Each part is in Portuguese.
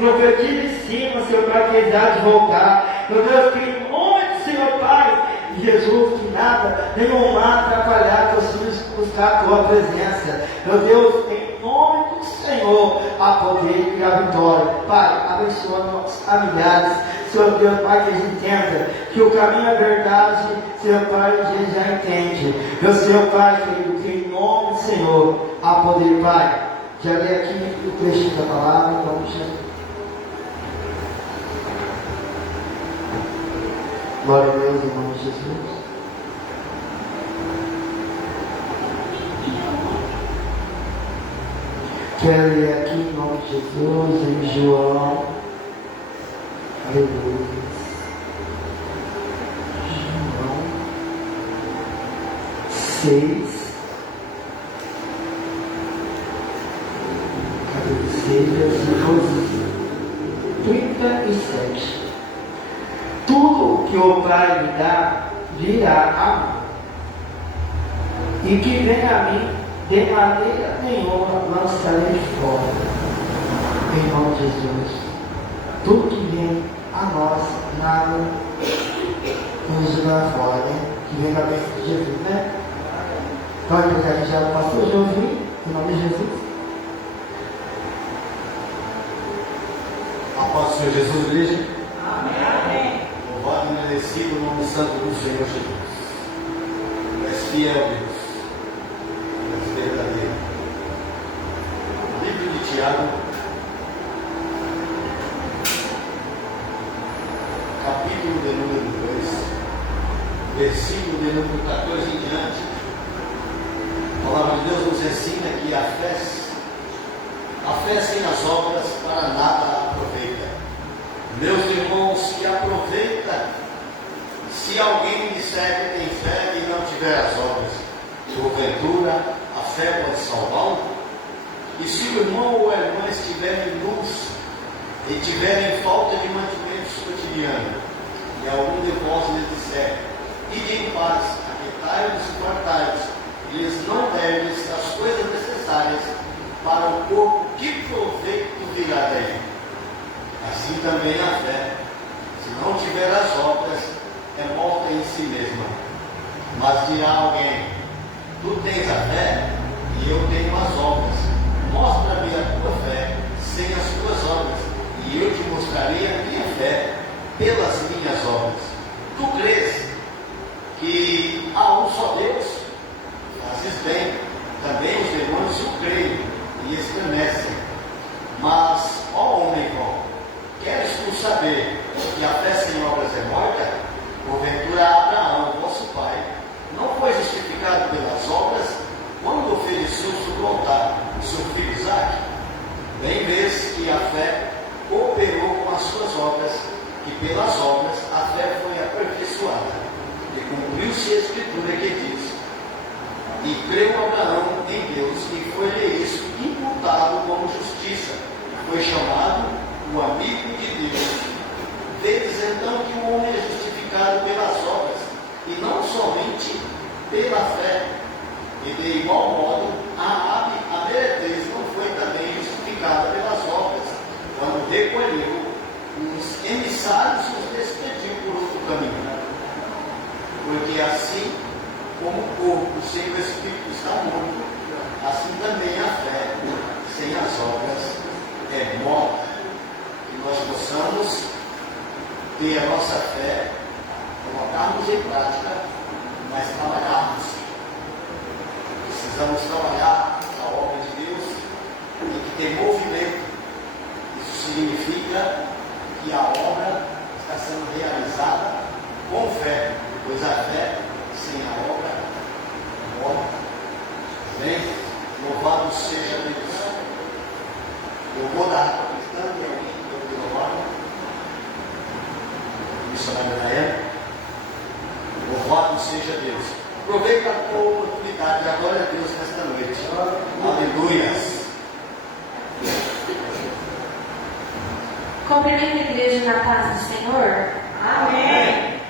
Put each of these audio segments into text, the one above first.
Meu Deus, tira de cima, Senhor Pai, que eles há de voltar. Meu Deus, que em nome do Senhor Pai, Jesus, que nada, nenhum mal atrapalhar teus filhos buscar a tua presença. Meu Deus, em nome do Senhor, a poder e a vitória. Pai, abençoa nossos familiares. Senhor Deus, Pai, que eles entendam que o caminho é verdade, Senhor Pai, eles já entende. Meu Senhor Pai, querido, que em nome do Senhor, a poder, Pai. Já li aqui o trecho da palavra, então já. Glória a Deus, em nome de Jesus. Quero ler aqui em nome de Jesus, em João. Aleluia. João 6. Versículos 37. Tudo o que o Pai me dá virá a mim, e que vem a mim, de maneira nenhuma lançarei fora. Em nome de Jesus. Tudo que vem a nós, nada nos jogar fora, né? Que vem da bênção de Jesus, né? Pode pegar a gente já o pastor Joãozinho, em nome de Jesus. A paz do Senhor Jesus, igreja. Amém. Louvado e merecido o nome santo do Senhor Jesus. Tu és fiel, Deus. Tu és verdadeiro. Livro de Tiago, capítulo de número 2, versículo de número 14 em diante. A palavra de Deus nos ensina que a fé sem as obras para nada aproveita. Meus irmãos, que aproveita se alguém disser que tem fé e não tiver as obras. Porventura, a fé pode salvá-lo? E se o irmão ou a irmã estiverem nus e tiverem falta de mantimentos cotidianos, e algum de vós lhes disser, ide em paz, aquietai-vos e fartai-vos, e lhes não derdes as coisas necessárias para o corpo, que proveito virá daí? Assim também a fé, se não tiver as obras, é morta em si mesma. Mas dirá alguém, tu tens a fé, e eu tenho as obras. Mostra-me a tua fé sem as tuas obras, e eu te mostrarei a minha fé pelas minhas obras. Tu crês que há um só Deus? Fazes bem, também os demônios o creem e estremecem. Mas, ó homem bom, queres tu saber que a fé sem obras é morta? Porventura Abraão, vosso pai, não foi justificado pelas obras quando ofereceu sobre o altar o seu filho Isaque? Bem vês que a fé cooperou com as suas obras, e pelas obras a fé foi aperfeiçoada, e cumpriu-se a escritura que diz, e creu Abraão em Deus, e foi-lhe isso imputado como justiça, foi chamado o amigo de Deus. Vedes então que o homem é justificado pelas obras, e não somente pela fé. E de igual modo, a meretriz não foi também justificada pelas obras, quando recolheu os emissários e os despediu por outro caminho. Porque assim como o corpo sem o Espírito está morto, assim também a fé sem as obras é morta. Que nós possamos ter a nossa fé, colocarmos em prática, mas trabalharmos. Precisamos trabalhar a obra de Deus e que tem movimento. Isso significa que a obra está sendo realizada com fé, pois a fé sem a obra é morta. Amém? Louvado seja Deus. Eu vou dar para cristã, tem alguém que eu vou louvar? Missionário da época. Louvado seja Deus. Aproveita a oportunidade, agora é Deus nesta noite. Aleluias. Cumprimento a igreja na paz do Senhor. Amém.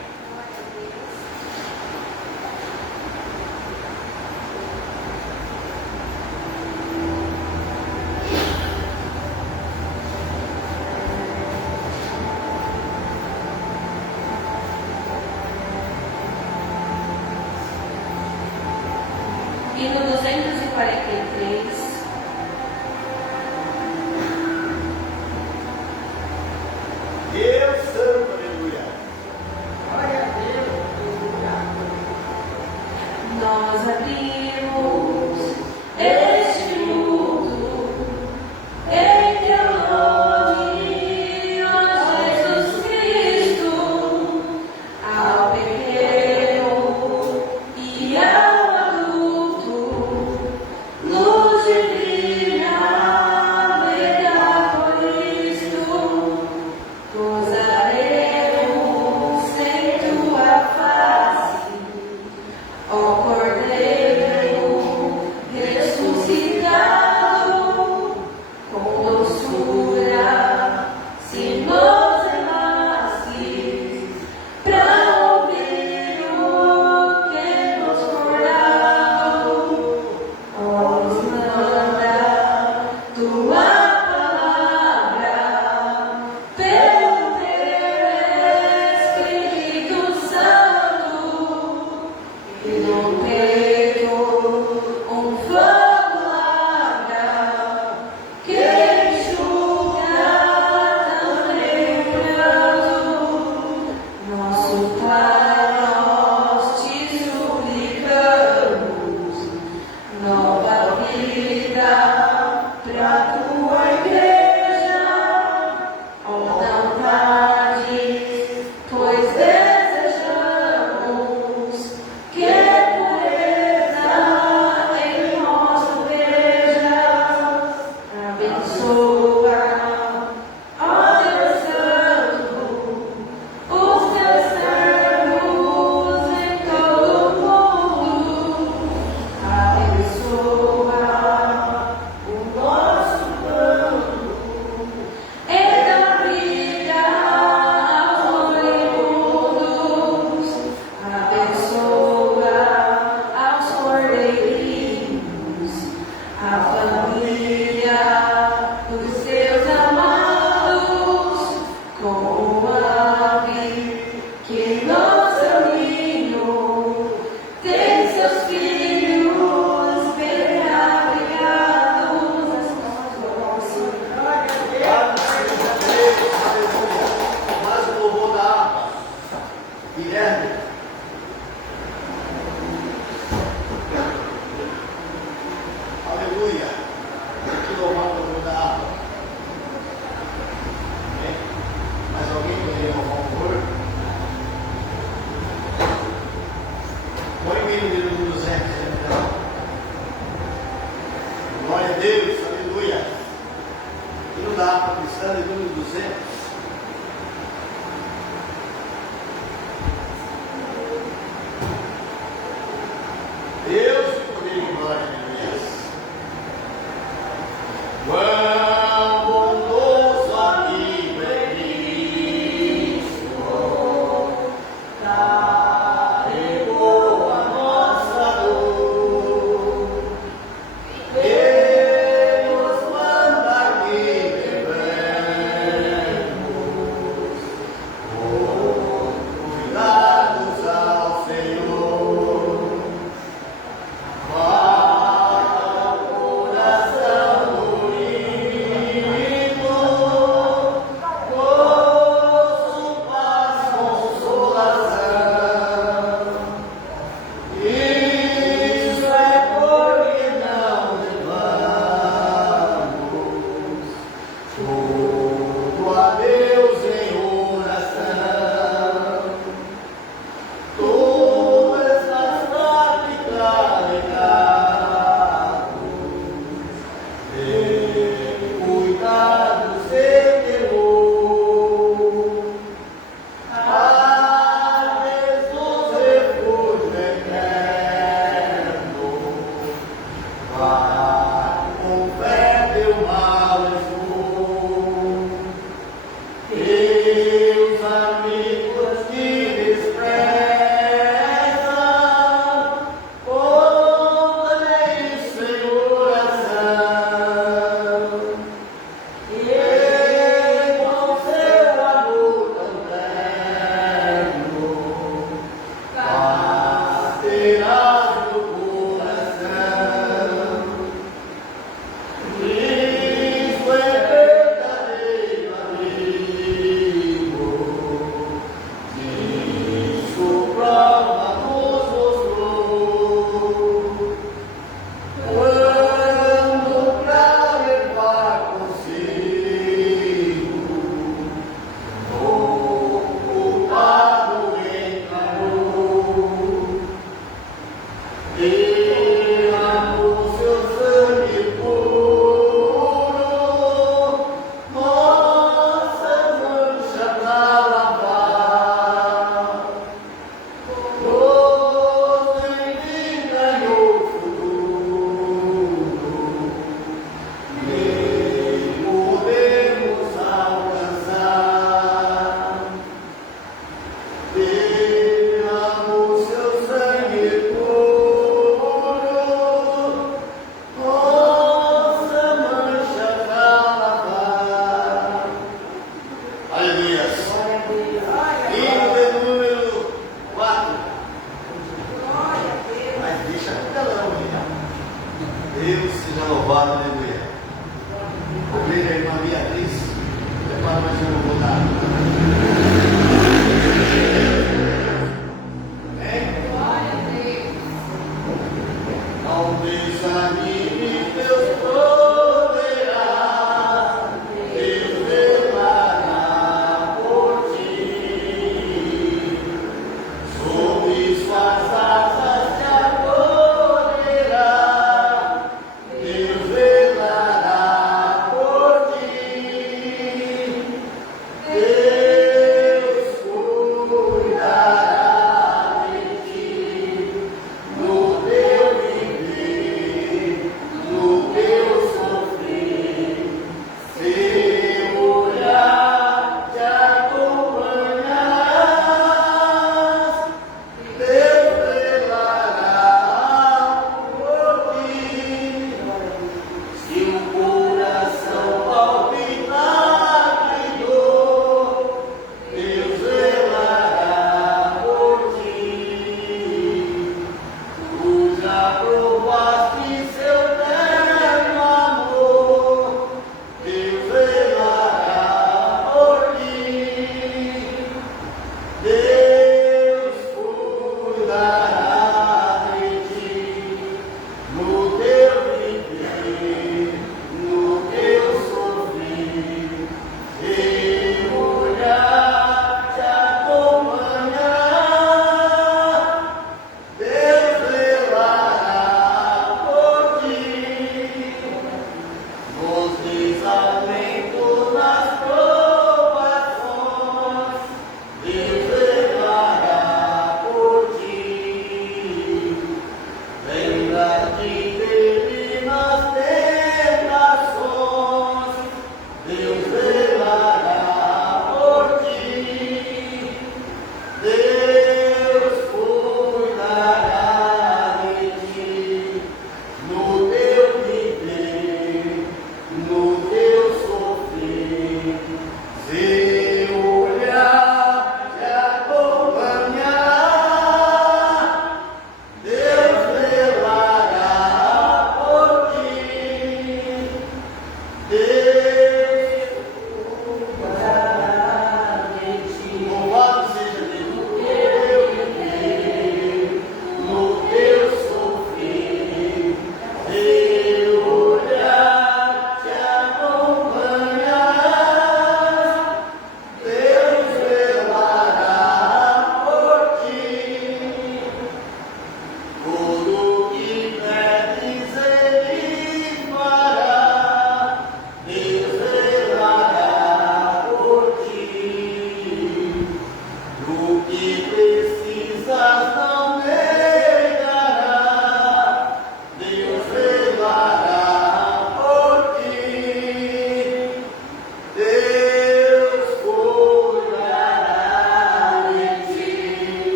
etapa cristã de número 200. Deus e poder e glória de Deus. Quão bondoso amigo é Cristo, carregou a nossa dor. Ele nos manda que devemos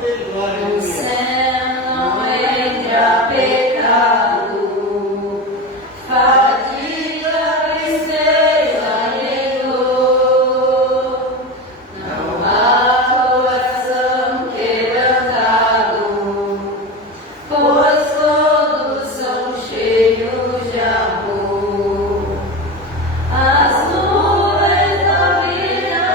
No céu não entra pecado, fadiga, tristeza e dor. Não há coração quebrantado, pois todos são cheios de amor. As nuvens da vida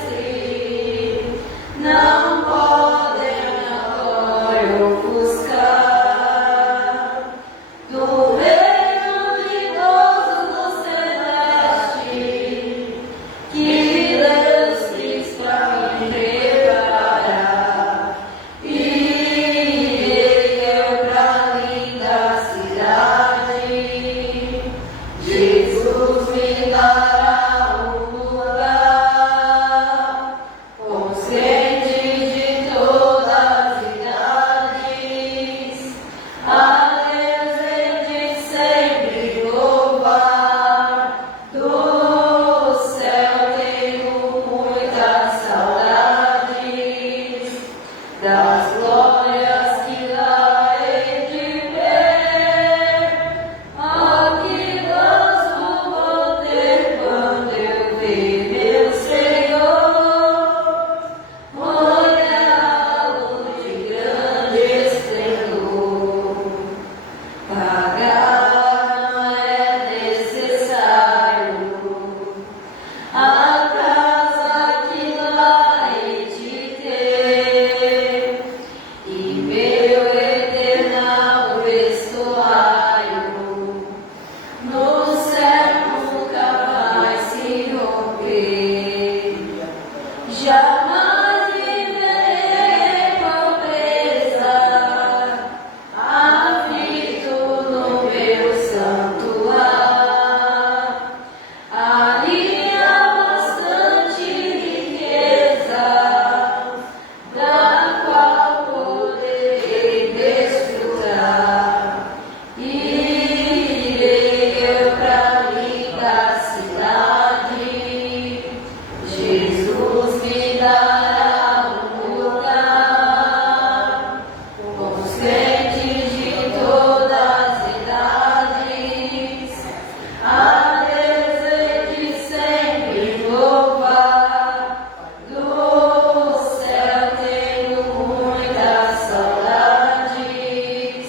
terrestre não podem a glória ofuscar do reino glorioso do celeste que Deus quis para me preparar. E eu pra linda cidade, Jesus me dará um lugar, consciente de todas as idades, a Deus hei de sempre louvar. Do céu tenho muitas saudades, das glórias que lá hei de ver. Aqui gosto vou ter quando eu ver meu Senhor, olhá-lo de grande esplendor. Pagar não é necessário a casa que lá hei de ter, e meu eternal vestuário no céu nunca vai se romper. Jamais viverei pobreza, aflito no meu santo lar. Ali há bastante riqueza, da qual poderei desfrutar. Irei eu pra linda cidade, Jesus me dará um lugar, consciente de todas as idades, a Deus hei de sempre louvar. Do céu tenho muitas saudades,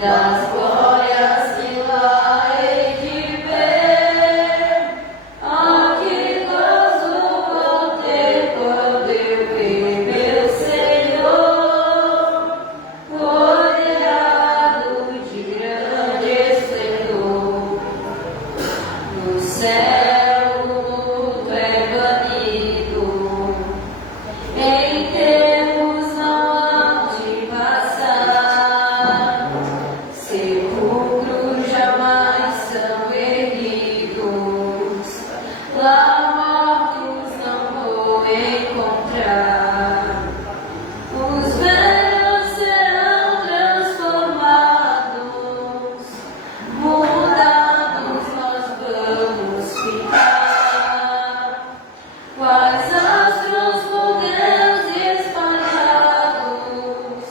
das glórias que lá hei de ver. Aqui gozo vou ter quando eu ver meu Senhor, olhado de grande esplendor. No céu o mundo é banido, em termos não há de passar. Sepulcros jamais são erguidos, lá mortos não vou encontrar. Os velhos serão transformados, mudados nós vamos ficar. Quais astros por Deus espalhados,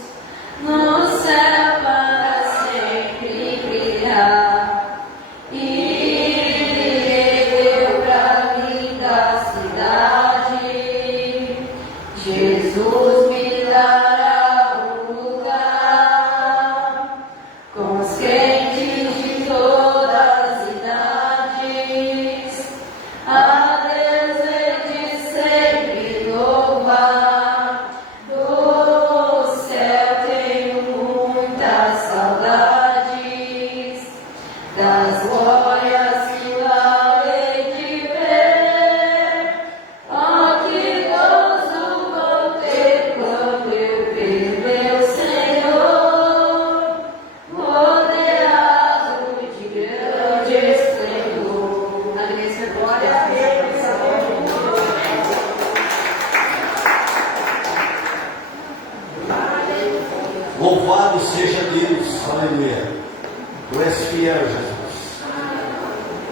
no céu para sempre brilhar. Irei eu pra linda cidade, Jesus me dará um lugar, consciente de todas as idades, a Deus hei de sempre louvar. Do céu tenho muitas saudades, das glórias que lá hei de ver. Aqui gozo vou ter quando eu ver meu Senhor, rodeado de grande esplendor. Glória a Deus. Louvado seja Deus, aleluia. Tu és fiel, Jesus.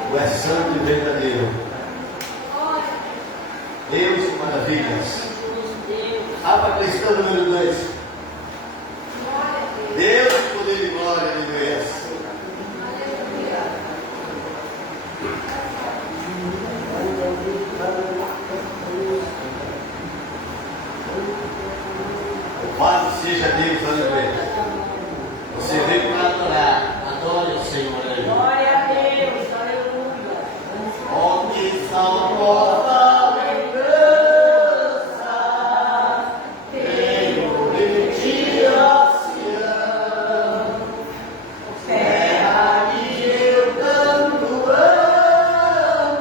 Tu és santo e verdadeiro. Deus de maravilhas. Abra a questão número 2. Deus de poder e glória, aleluia. Louvado seja Deus, aleluia. Você veio para adorar. Adore o Senhor, aleluia. Glória a Deus, aleluia. Onde salva a lembrança, tenho de ti, ó Sião, terra que eu tanto amo,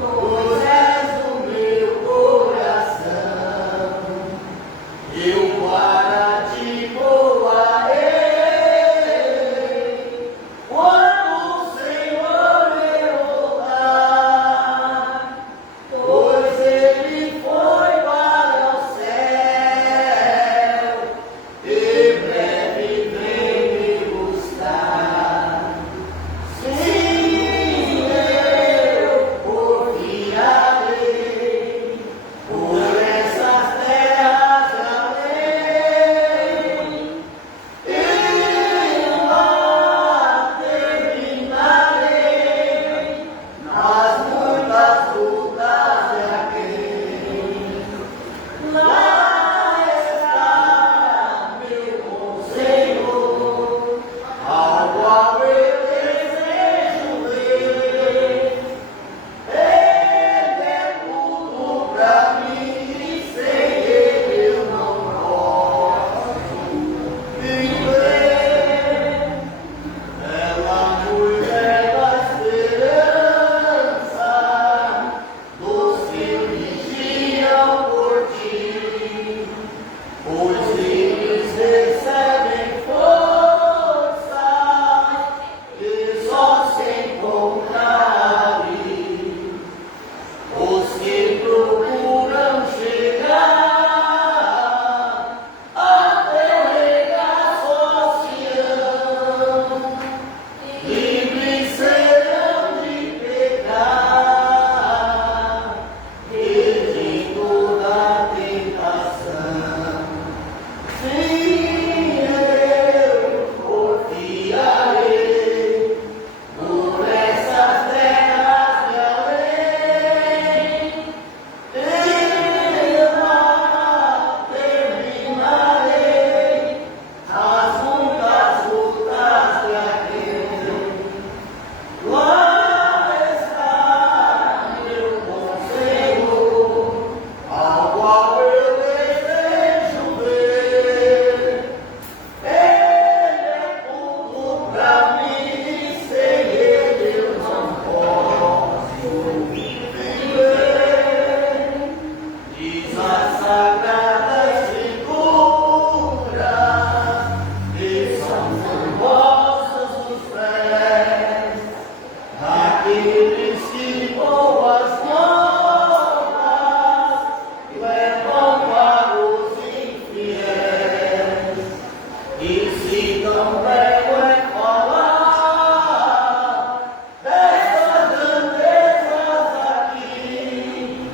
pois és o meu coração, eu para ti vou a ele, quando o Senhor me voltar, pois ele foi para o céu, e breve vem me buscar. Sim, eu confiarei por essas terras além, e lá terminarei as muitas lutas de aquele. Lá está meu bom Senhor, ao qual eu desejo ver. Ele é tudo pra mim, e sem ele eu não posso viver. Ela nos leva a esperança dos que vigiam por ti, pois eles recebem força que só se encontra ali. Os que procuram chegar até regaço Sião, livres serão de pecar e de toda tentação. Sim, eu confiarei por essas terras de além, e lá terminarei as muitas lutas de aquele. Lá está meu bom Senhor, ao qual eu desejo ver. Ele é tudo pra mim, e sem ele eu não posso viver. Diz a Sagrada Escritura, que são formosos os pés daqueles que boas novas levam para os infiéis, e se não prego é falar dessas grandezas aqui,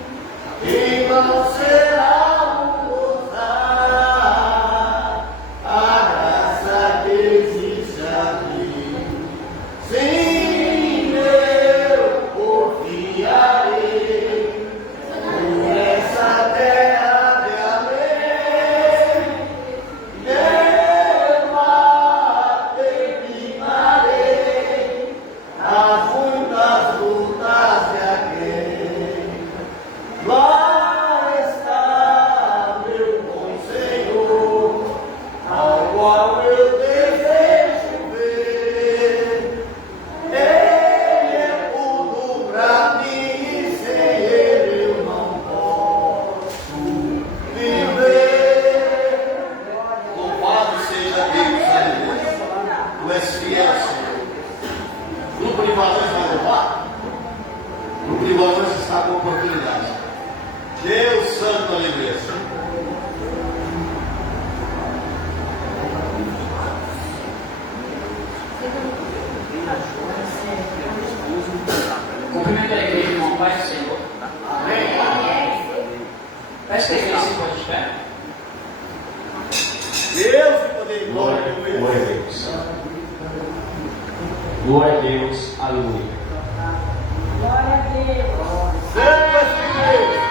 e não será gozar a graça que existe aqui. Sim, eu confiarei por essa terra de além, eu lá terminarei as muitas lutas de aquele. Lá está meu bom Senhor, ao qual eu desejo ver. Ele é tudo pra mim, e sem ele eu não posso viver. Louvado seja Deus, aleluia. Tu és fiel, Senhor. Grupo de valores vai louvar? Grupo de valores está com oportunidade. Deus Santo, aleluia. Cumprimento a igreja, irmão, paz do Senhor. Amém. Presta atenção, pode de pé. Deus e poder e glória. Glória a Deus. Glória a Deus. Aleluia. Glória a Deus. Santo és Deus.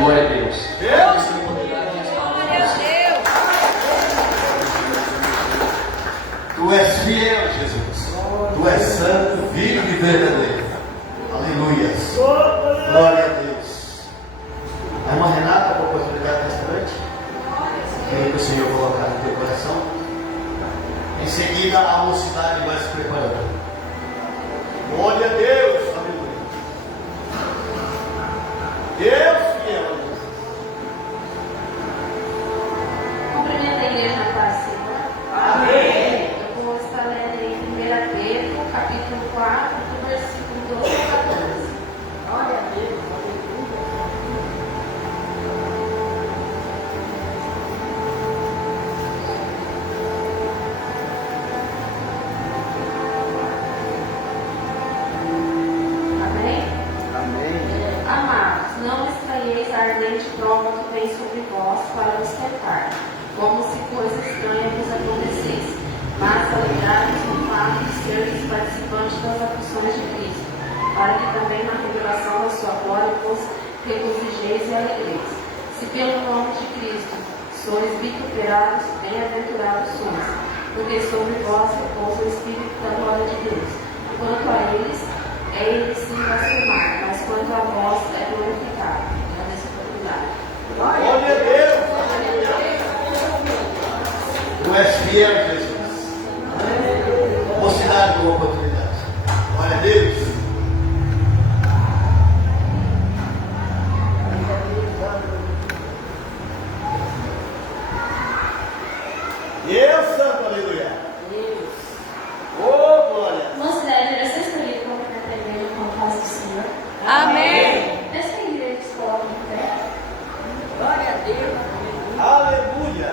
Glória a Deus. Tu és fiel, Jesus. Tu és santo, vivo e verdadeiro. Aleluia. Glória a Deus. A irmã Renata, com a oportunidade nesta noite. Queria que o Senhor colocar no teu coração. Em seguida, a mocidade vai se preparando. Glória a Deus. Aleluia. Deus fiel. Cumprimento a igreja na paz do Senhor. Amém. Eu vou estar lendo em 1 Pedro, capítulo 4, do versículo 12 a 14. Glória a Deus. Amém? Amados, não estranheis a ardente prova que vem sobre vós para vos tentar, como se coisa estranha vos acontecesse, mas alegrai-vos no fato de seres participantes das aflições de Cristo, para que também na revelação da sua glória vos regozijeis e alegreis. Se pelo nome de Cristo sois vituperados, bem-aventurados sois, porque sobre vós repousa o Espírito da glória de Deus. Quanto a eles, é ele sim blasfemar, mas quanto a vós é glorificado. É nessa oportunidade. Glória a Deus. Tu és fiel, Jesus. Mocidade com oportunidade. Glória a Deus. Deus santo, aleluia. Oh, glória. Mocidade, era ser escolhido como pretendente com a paz do Senhor. Amém. Essa é a igreja que se coloca em pé. Glória a Deus. Aleluia.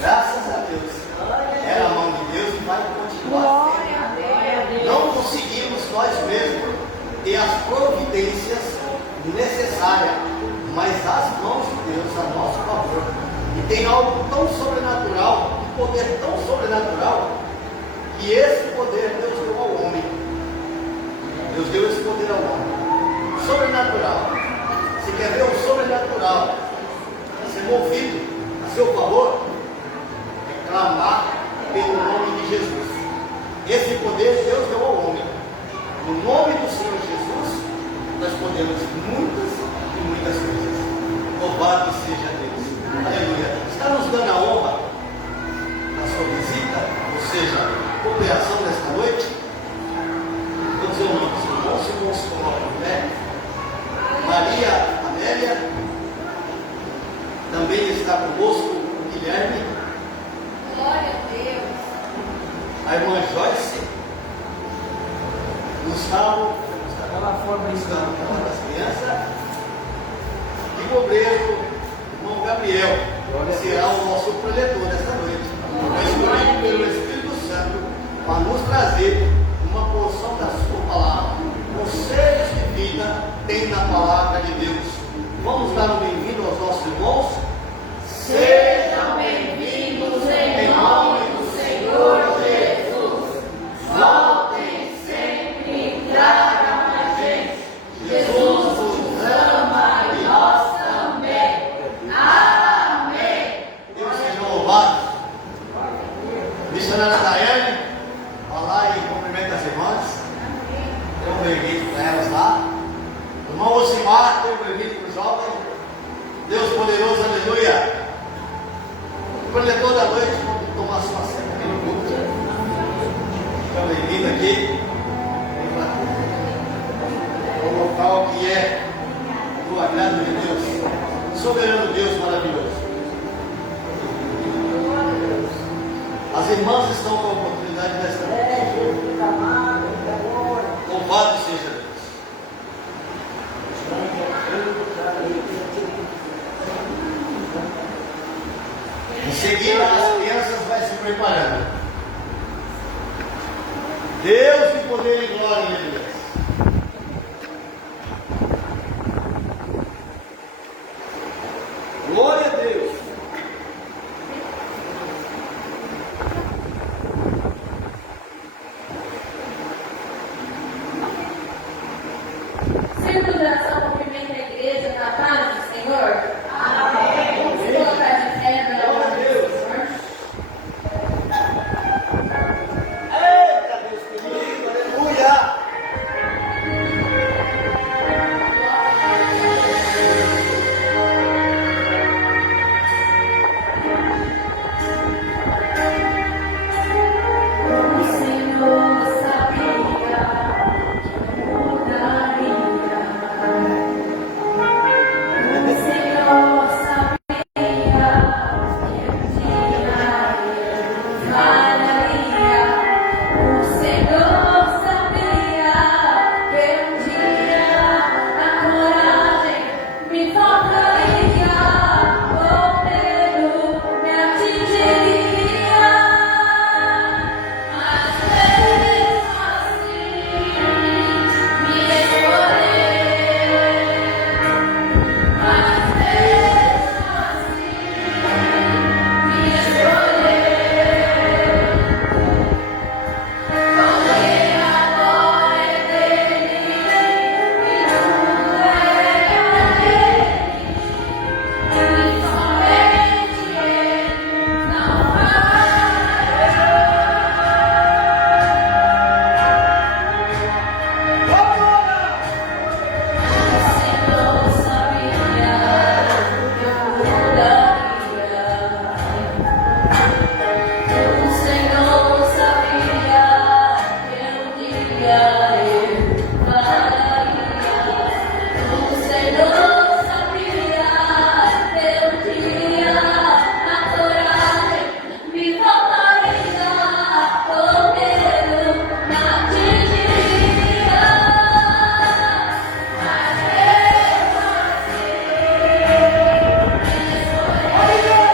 Graças a Deus. É a mão de Deus e vai continuar sendo. Não conseguimos nós mesmos ter as providências necessárias, mas as mãos de Deus a nosso favor. E tem algo tão sobrenatural, um poder tão sobrenatural, que esse poder Deus deu ao homem. Deus deu esse poder ao homem. Sobrenatural. Você quer ver o sobrenatural ser movido a seu favor? É clamar pelo nome de Jesus. Esse poder Deus deu ao homem. No nome do Senhor Jesus, nós podemos muitas e muitas coisas. Louvado seja Deus. Aleluia. Está nos dando a honra da sua visita, ou seja, cooperação nesta noite. Vou dizer o nome dos irmãos, se irmãos se colocam em pé. Maria Amélia, também está conosco o Guilherme. Glória a Deus. A irmã Joyce, Gustavo, Gustavo, das crianças, e o obreiro, irmão Gabriel, será o nosso projetor nesta noite. Foi escolhido pelo Espírito Santo para nos trazer uma porção da sua palavra. Conselhos de vida tem na palavra de Deus. Vamos dar um bem-vindo aos nossos irmãos. Sejam bem-vindos em nome do Senhor Jesus. Voltem sempre e tragam a gente. Jesus nos ama e nós também. Amém. Deus seja louvado. Missionária Daiane, vai lá e cumprimenta as irmãs. Dê um bem-vindo para elas lá. Irmão Osimar, dê um bem-vindo para o jovem. Deus poderoso, aleluia. O projetor da noite, vamos tomar sua ceia aqui no culto. Seja bem-vindo aqui. O local que é do agrado de Deus. Soberano Deus maravilhoso. As irmãs estão com a oportunidade desta noite. Louvado seja Deus. Em seguida, as crianças vão se preparando. Deus de poder e glória, meu Deus. Glória a Deus. Sendo oração, cumprimenta a igreja na paz do Senhor. Amém. Vamos colocar de pé para Glória a Deus. Senhor. Eita, Deus querido, aleluia. O Senhor sabia que mudaria. O Senhor sabia que um dia ele falaria. O Senhor sabia que um dia a coragem me faltaria, o medo me atingiria. Mas mesmo assim me escolheu. Mas mesmo assim me escolheu. Falei a glória dele e tudo é dele. E somente ele não O Senhor sabia que eu mudaria. O Senhor sabia que um dia eu falaria. O Senhor sabia que um dia a coragem me faltaria, o medo me atingiria. Mas mesmo assim me escolheu.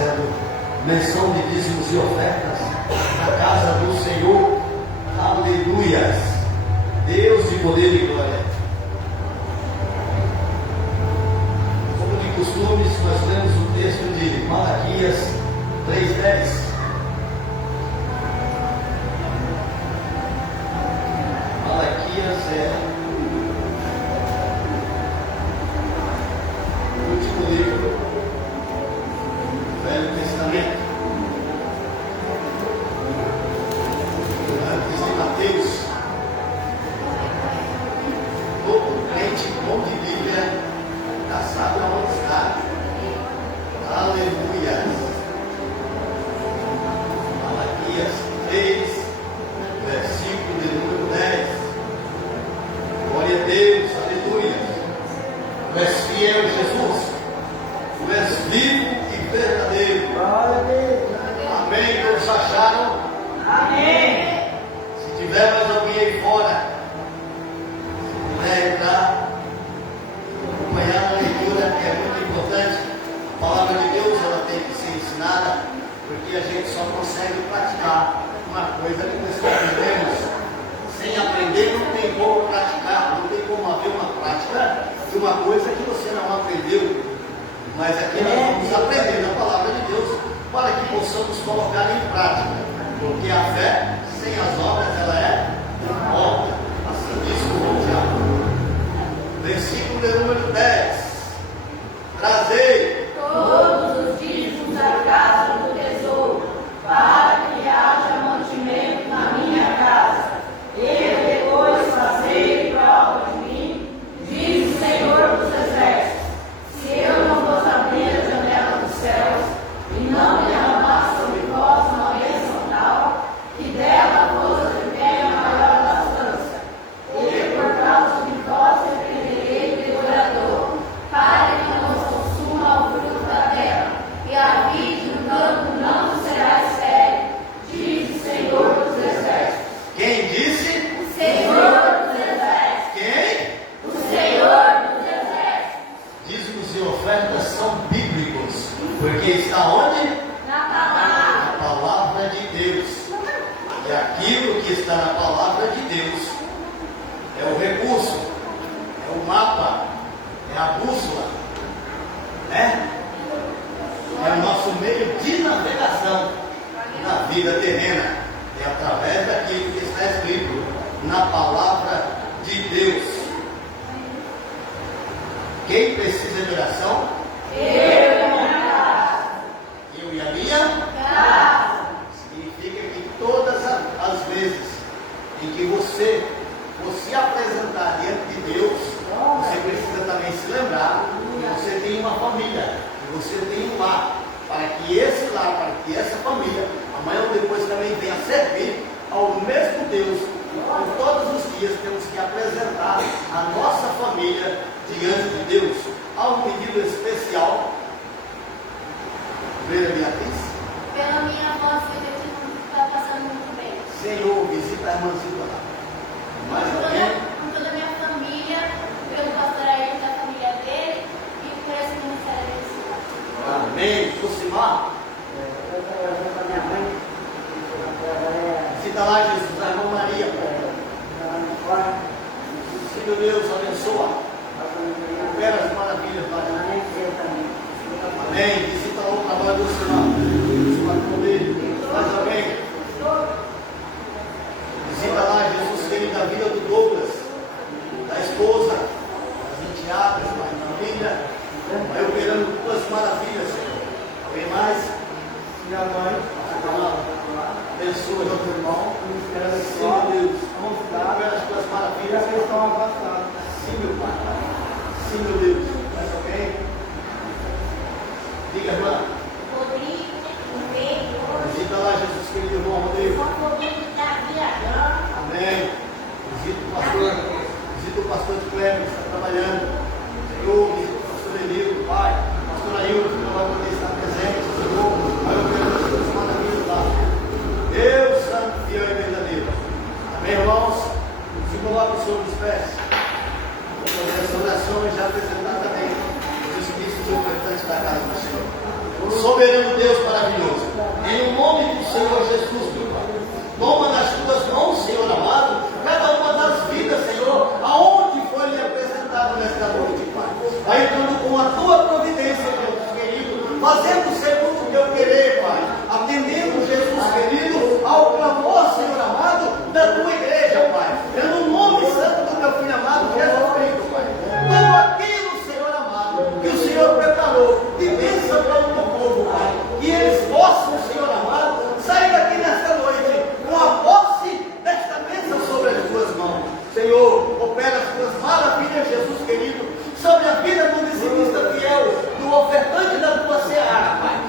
fazendo menção de dízimos e ofertas na casa do Senhor. Aleluias! Deus de poder e glória. Como de costume, nós lemos o texto de Malaquias 3:10. Malaquias é o último livro do Velho Testamento. Antes de Mateus, todo crente bom de Bíblia já sabe aonde está. Aleluia. Malaquias 3, versículo de número 10. Glória a Deus, aleluia. Tu és fiel, Jesus. Tu és vivo e verdadeiro. Amém. Todos acharam? Amém. Se tiver mais alguém aí fora, se puder entrar, acompanhar a leitura, que é muito importante. A palavra de Deus, ela tem que ser ensinada, porque a gente só consegue praticar uma coisa que nós aprendemos. Sem aprender não tem como praticar, não tem como haver uma prática de uma coisa que você não aprendeu. Mas aqui nós vamos aprender na palavra de Deus para que possamos colocar em prática. Porque a fé, sem as obras, ela é morta. Assim diz o diabo. Versículo de número 10. Trazei Todos os dízimos da casa do tesouro, para que haja mantimento na minha casa. E depois fazei prova de mim, diz o Senhor dos Exércitos. Se eu não vos abrir a janela dos céus, e não derramar sobre vós uma bênção tal, que dela vos advém a maior abastança. E por causa de vós repreenderei o devorador, para que não vos consuma o fruto da terra, e a vide no campo não será estéril, diz o Senhor dos Exércitos. quem disse? O Senhor dos Exércitos. Quem? O Senhor dos Exércitos. Dízimos e ofertas são bíblicos, porque está onde? Na palavra. Na palavra de Deus. E aquilo que está na palavra de Deus é o recurso, é o mapa, é a bússola, né? É o nosso meio de navegação na vida terrena. É através daquilo que está escrito na palavra de Deus. Quem precisa de oração? Eu e a minha casa. Eu e a minha? Casa. Significa que todas as vezes em que você se apresentar diante de Deus, você precisa também se lembrar que você tem uma família, que você tem um lar, para que esse lar, para que essa família, amanhã ou depois também venha servir ao mesmo Deus. Então, todos os dias temos que apresentar a nossa família diante de Deus. Há um pedido especial. Veja, Beatriz. Pela minha voz, que Deus está passando muito bem. Senhor, visita a irmãzinha lá. Mais alguém? Com toda a minha família, pelo pastor Ayrton, da família dele, e por esse ministério desse. Amém. Josimar. Eu trabalhando com a minha mãe, Visita lá, Jesus, a irmã Maria. fora, Senhor Deus, abençoa. Opera as maravilhas lá. também. Amém. Visita lá o trabalho do Senhor. Mais alguém? Visita lá, Jesus, querido, a vida do Douglas, da esposa, das enteadas, da família. Vai operando tuas maravilhas, Senhor. Alguém mais? Minha mãe, Abençoa, meus irmãos, o Ministério da Senhor Escola, Deus. vamos Opera as tuas e a maravilhas. questão avançada. Sim, meu Pai. Sim, meu Deus. Mais alguém? Diga, irmã. Rodrigo, o Pedro, Visita lá, Jesus, querido irmão Rodrigo. o Rodrigo da Viadão, Amém. Visita o pastor. Visita o pastor de Cleber, que está trabalhando. Senhor, visita o pastor Elio, Pai. Pastor Ailton, que não vai poder estar presente. Senhor, vai operar as suas maravilhas lá. Deus santo, fiel e verdadeiro. Amém, irmãos? Se coloque sobre os pés. Vou fazer essa oração e já apresentar também os espíritos ofertantes da casa do Senhor. Soberano Deus maravilhoso, em nome do Senhor Jesus, meu Pai, toma nas tuas mãos, Senhor amado, cada uma das vidas, Senhor, aonde foi lhe apresentado nesta noite, Pai. Aí tudo com a tua providência, Deus querido, fazendo segundo o teu querer, Pai, atendendo, Jesus querido, ao clamor, Senhor amado, da tua igreja, Pai, pelo nome santo do teu filho amado, Jesus Cristo, Pai. Tudo aquilo, Senhor amado, que o Senhor preparou de bênção para o teu povo, Pai, e eles possam, Senhor amado, sair daqui nesta noite com a posse desta bênção sobre as tuas mãos. Senhor, opera as tuas maravilhas, Jesus querido, sobre a vida do dizimista fiel, do ofertante da tua seara, Pai.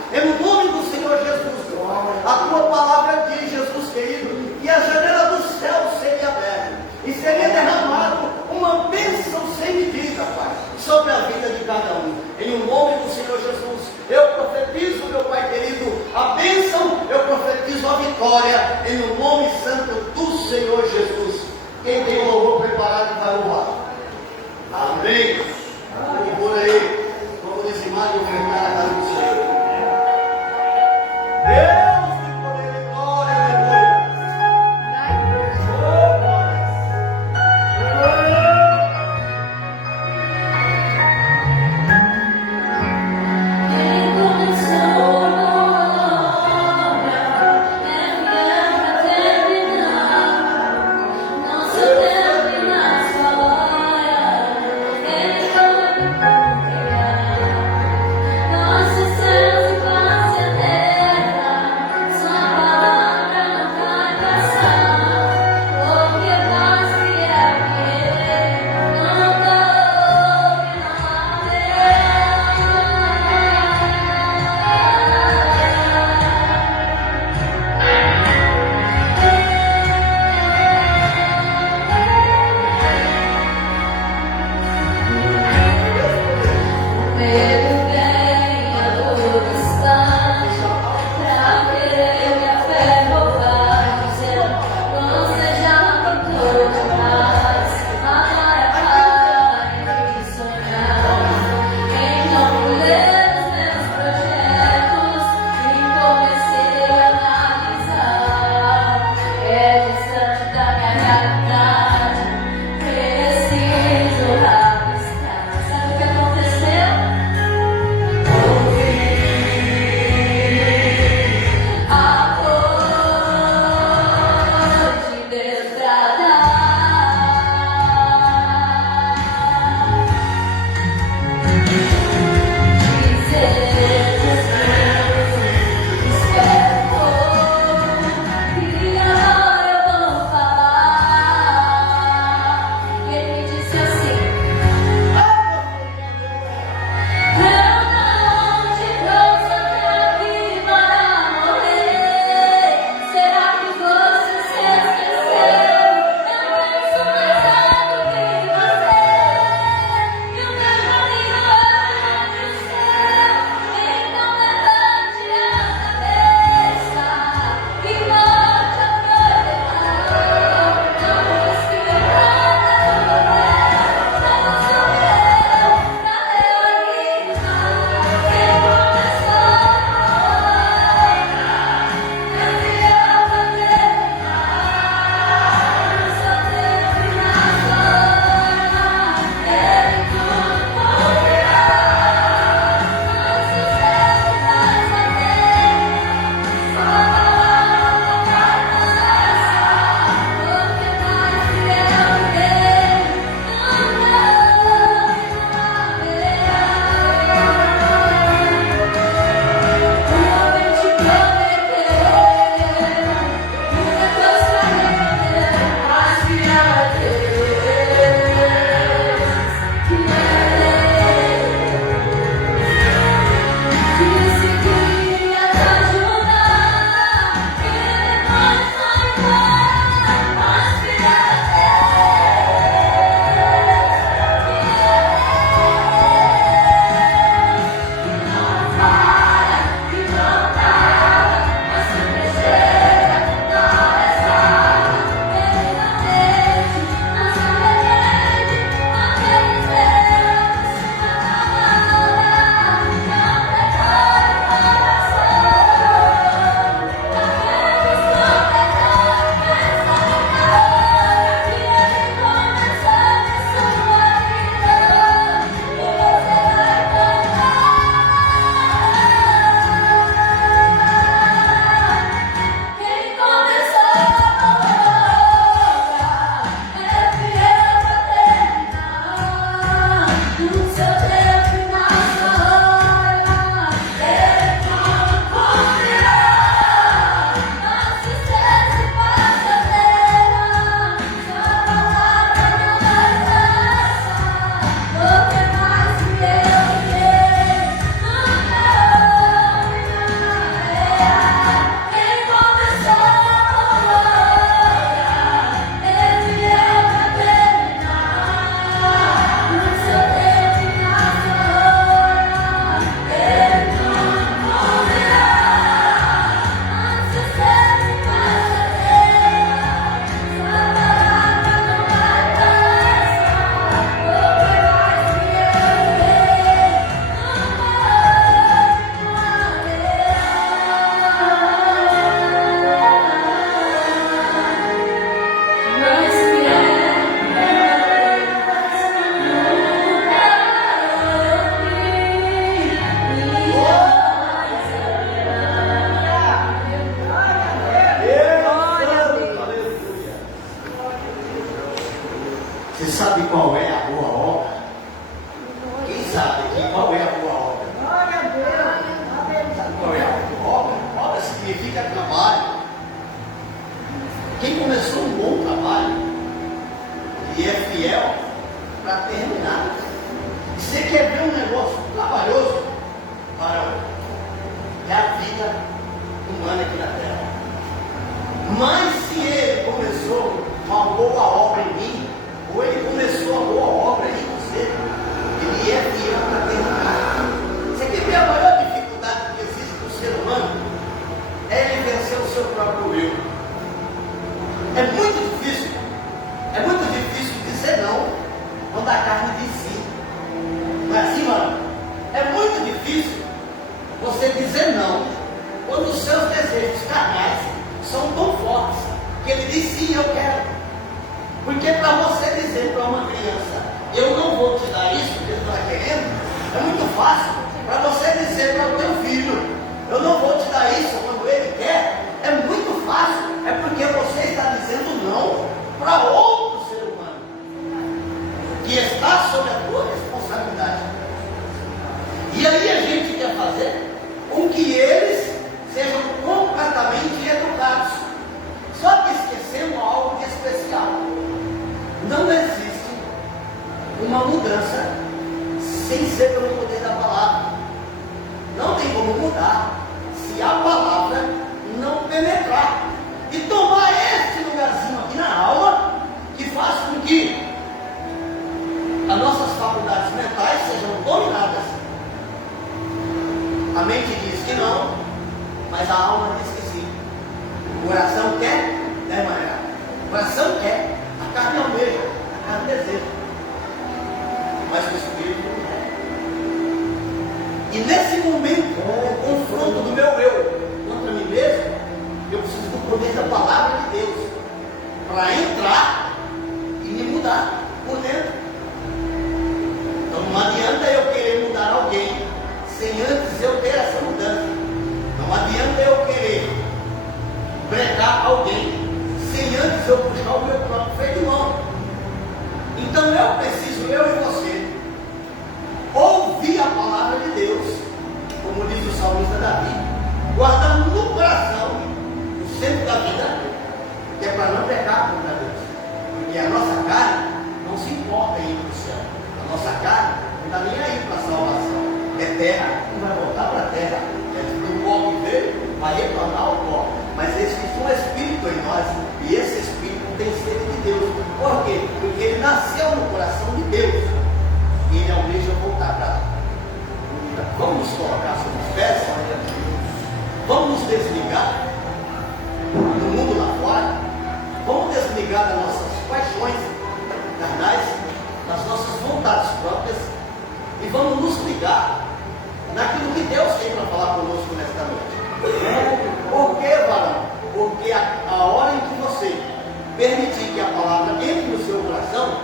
fiel para terminar. E você quer ver um negócio trabalhoso? Para é a vida humana aqui na terra. Mas se ele começou uma boa obra em mim, ou ele começou a boa obra em você, ele é fiel para terminar. Você quer ver a maior dificuldade que existe no ser humano? É ele vencer o seu próprio eu. É muito difícil dizer não quando a carne diz sim. Não é assim, mano? É muito difícil você dizer não quando os seus desejos carnais são tão fortes que ele diz sim, eu quero. Porque para você dizer para uma criança, eu não vou te dar isso que ele está querendo, é muito fácil. Para você dizer para o teu filho, eu não vou te dar isso quando ele quer, é muito fácil. É porque você está dizendo não para outro ser humano que está sob a tua responsabilidade. E aí a gente quer fazer com que eles sejam completamente educados, só que esquecendo algo especial. Não existe uma mudança sem ser pelo poder da palavra. Não tem como mudar se a palavra não penetrar e tomar este lugarzinho aqui na alma, que faz com que as nossas faculdades mentais sejam dominadas. A mente diz que não, mas a alma diz que sim. O coração quer, né, Maria? O coração quer, a carne almeja, a carne deseja, mas o espírito não quer. E nesse momento, o confronto do meu eu contra mim mesmo, eu preciso do poder da palavra de Deus para entrar e me mudar por dentro. Então não adianta eu querer mudar alguém sem antes eu ter essa mudança. Não adianta eu querer pregar alguém sem antes eu puxar o meu próprio freio de mão. Então eu preciso, eu e você, ouvir a palavra de Deus, como diz o salmista Davi, guardando no coração o centro da vida, que é para não pecar contra Deus. Porque a nossa carne não se importa em ir para o céu. A nossa carne não está nem aí para a salvação. É terra, não vai voltar para a terra. É do pó que veio, vai retornar ao pó. Mas existe um espírito em nós, e esse espírito tem sede de Deus. Por quê? Porque ele nasceu no coração de Deus e ele almeja voltar para lá. Vamos nos colocar sobre os pés, vamos nos desligar do mundo lá fora, vamos desligar das nossas paixões carnais, das nossas vontades próprias, e vamos nos ligar naquilo que Deus tem para falar conosco nesta noite. Por que, varão? Porque a hora em que você permitir que a palavra entre no seu coração,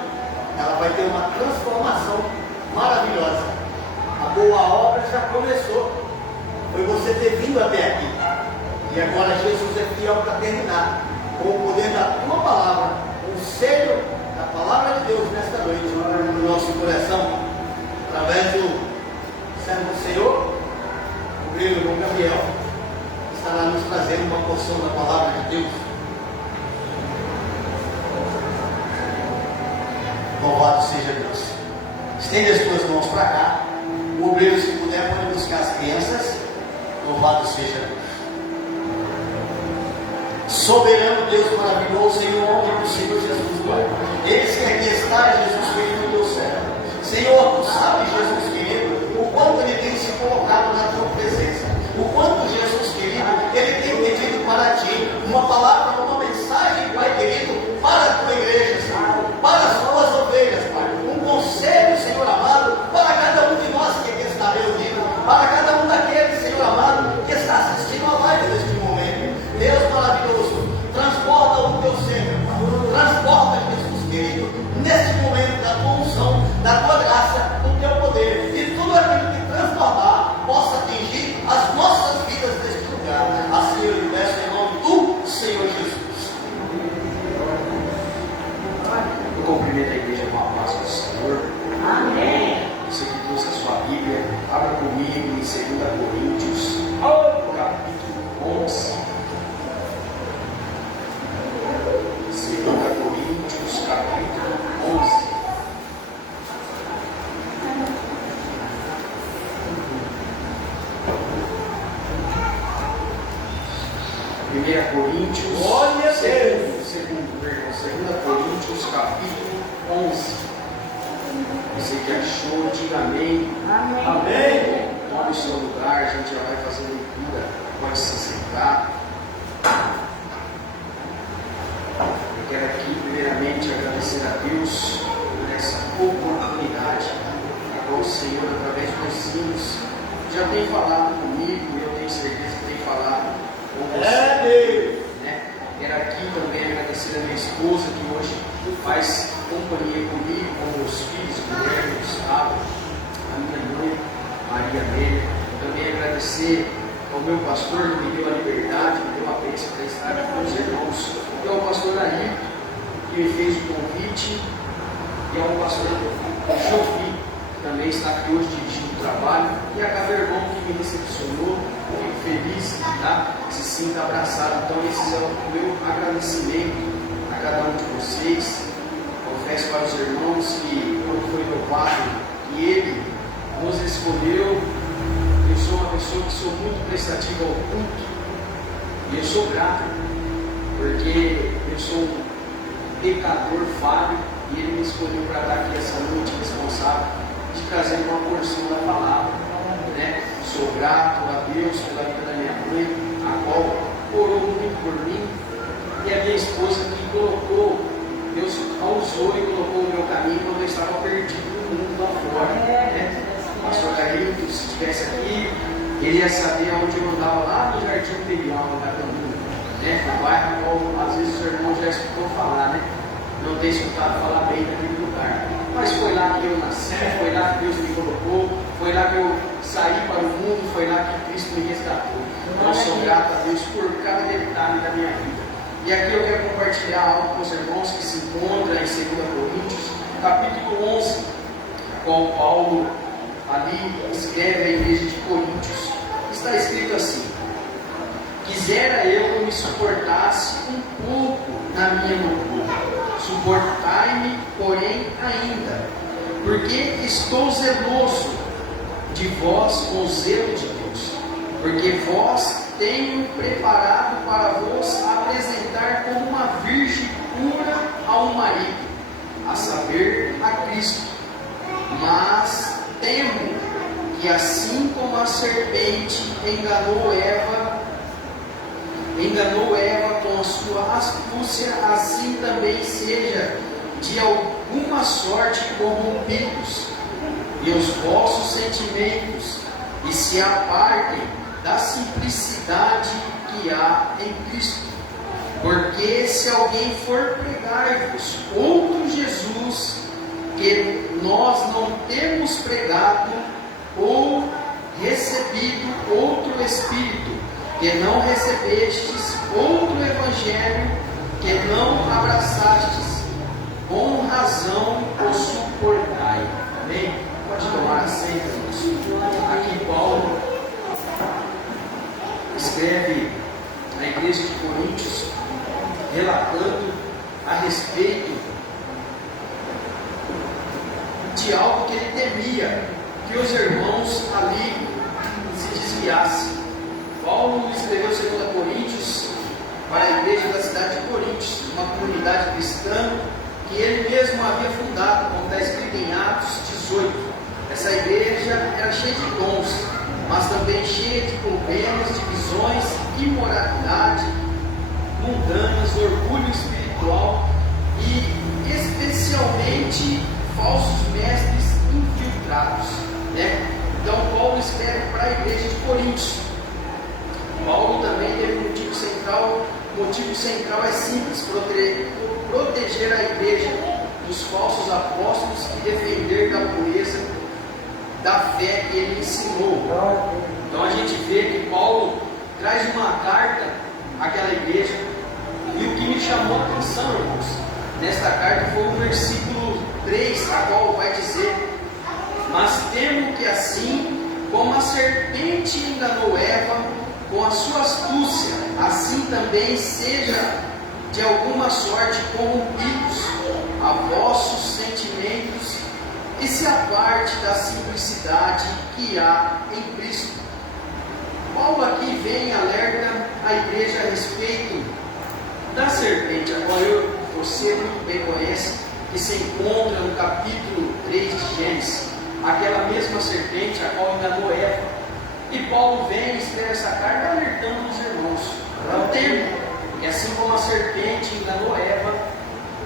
ela vai ter uma transformação maravilhosa. A boa obra já começou. Foi você ter vindo até aqui. E agora Jesus é fiel para terminar. Com o poder da tua palavra, o selho da palavra de Deus nesta noite, no nosso coração, através do servo do Senhor, o brilho do Gabriel, estará nos trazendo uma porção da palavra de Deus. Louvado seja Deus. Estende as tuas mãos para cá. O obreiro, se puder, pode buscar as crianças. Louvado seja Deus. Soberano Deus maravilhoso, em nome do Senhor Jesus, Pai. Eis que aqui está, Jesus querido, teu servo. Senhor, tu sabes, Jesus querido, o quanto ele tem se colocado na tua presença. O quanto, Jesus querido, ele tem pedido para ti uma palavra, uma mensagem, Pai querido, para a tua igreja, Senhor, para as tuas ovelhas, Pai. Um conselho, Senhor amado, para cada um de nós que aqui está reunido, para cada um daqueles, Senhor amado, que está assistindo a live neste momento. Deus maravilhoso, transporta o teu Senhor, transporta, Jesus querido, neste momento da tua unção, da tua graça, do teu poder. 2 Coríntios, Glória a Deus. 2 Coríntios, capítulo 11. Você que achou, diga amém. Amém. Tome o seu lugar, a gente já vai fazer a leitura. Pode se sentar. Eu quero aqui, primeiramente, agradecer a Deus por essa oportunidade, a qual o Senhor, através dos ensinos, já tem falado comigo, e eu tenho certeza que tem falado com você. Deus. Né? Quero aqui também agradecer a minha esposa, que hoje faz companhia comigo, com meus filhos, Guilherme, Gustavo, a minha mãe, Maria Amélia. Também agradecer ao meu pastor, que me deu a liberdade, me deu a bênção para estar com meus irmãos. E ao pastor Ayrton, que me fez o convite, e ao pastor Jofi, que também está aqui hoje dirigindo o trabalho, e a cada irmão que me recepcionou. Fico feliz, tá? Se sinta abraçado. Então, esse é o meu agradecimento a cada um de vocês. Confesso para os irmãos que, quando foi louvado, que Ele nos escolheu. Eu sou uma pessoa que sou muito prestativa ao culto, e eu sou grato, porque eu sou um pecador falho, e Ele me escolheu para estar aqui essa noite responsável de trazer uma porção da palavra, né? Sou grato a Deus pela vida da minha mãe, a qual orou muito por mim, e a minha esposa que colocou, Deus a usou e colocou o meu caminho quando eu estava perdido no mundo lá fora, né? O pastor Ayrton, se estivesse aqui, ele ia saber onde eu andava lá no Jardim Imperial, no Catambu, né? No bairro, qual às vezes os irmãos já escutou falar, né? Não tem escutado falar bem daquele lugar. Mas foi lá que eu nasci, foi lá que Deus me colocou, foi lá que eu saí para o mundo, foi lá que Cristo me resgatou. Então eu sou grato a Deus por cada detalhe da minha vida. E aqui eu quero compartilhar algo com os irmãos que se encontram em 2 Coríntios, capítulo 11, a qual Paulo ali escreve à igreja de Coríntios. Está escrito assim: quisera eu que me suportasse um pouco na minha loucura. Suportai-me, porém, ainda, porque estou zeloso de vós com o zelo de Deus, porque vós tenho preparado para vos apresentar como uma virgem pura a um marido, a saber, a Cristo. Mas temo que assim como a serpente enganou Eva com a sua astúcia, assim também seja de alguma sorte corrompidos, e os vossos sentimentos, e se apartem da simplicidade que há em Cristo. Porque se alguém for pregar-vos outro Jesus, que nós não temos pregado, ou recebido outro Espírito, que não recebestes, outro Evangelho, que não abraçastes, com razão o suportai. Amém? Pode tomar assento, irmãos. Aqui Paulo escreve na igreja de Coríntios, relatando a respeito de algo que ele temia, que os irmãos ali se desviassem. Paulo escreveu 2 Coríntios para a igreja da cidade de Coríntios, uma comunidade cristã que ele mesmo havia fundado, como está escrito em Atos 18. Essa igreja era cheia de dons, mas também cheia de problemas, divisões, imoralidade, mundanas, orgulho espiritual e especialmente falsos mestres infiltrados, né? Então Paulo escreve para a igreja de Coríntios. Paulo também teve um motivo central. O motivo central é simples: proteger a igreja dos falsos apóstolos e defender da pureza da fé que ele ensinou. Então a gente vê que Paulo traz uma carta àquela igreja, e o que me chamou a atenção, irmãos, nesta carta foi o versículo 3, a qual vai dizer: mas temo que assim como a serpente enganou Eva com a sua astúcia, assim também seja de alguma sorte corrompidos a vossos sentimentos, e se aparte da simplicidade que há em Cristo. Paulo aqui vem e alerta a igreja a respeito da serpente, a qual você muito bem conhece, que se encontra no capítulo 3 de Gênesis, aquela mesma serpente a qual enganou Eva. E Paulo vem escrever essa carta alertando os irmãos. É o tempo, e assim como a serpente enganou Eva,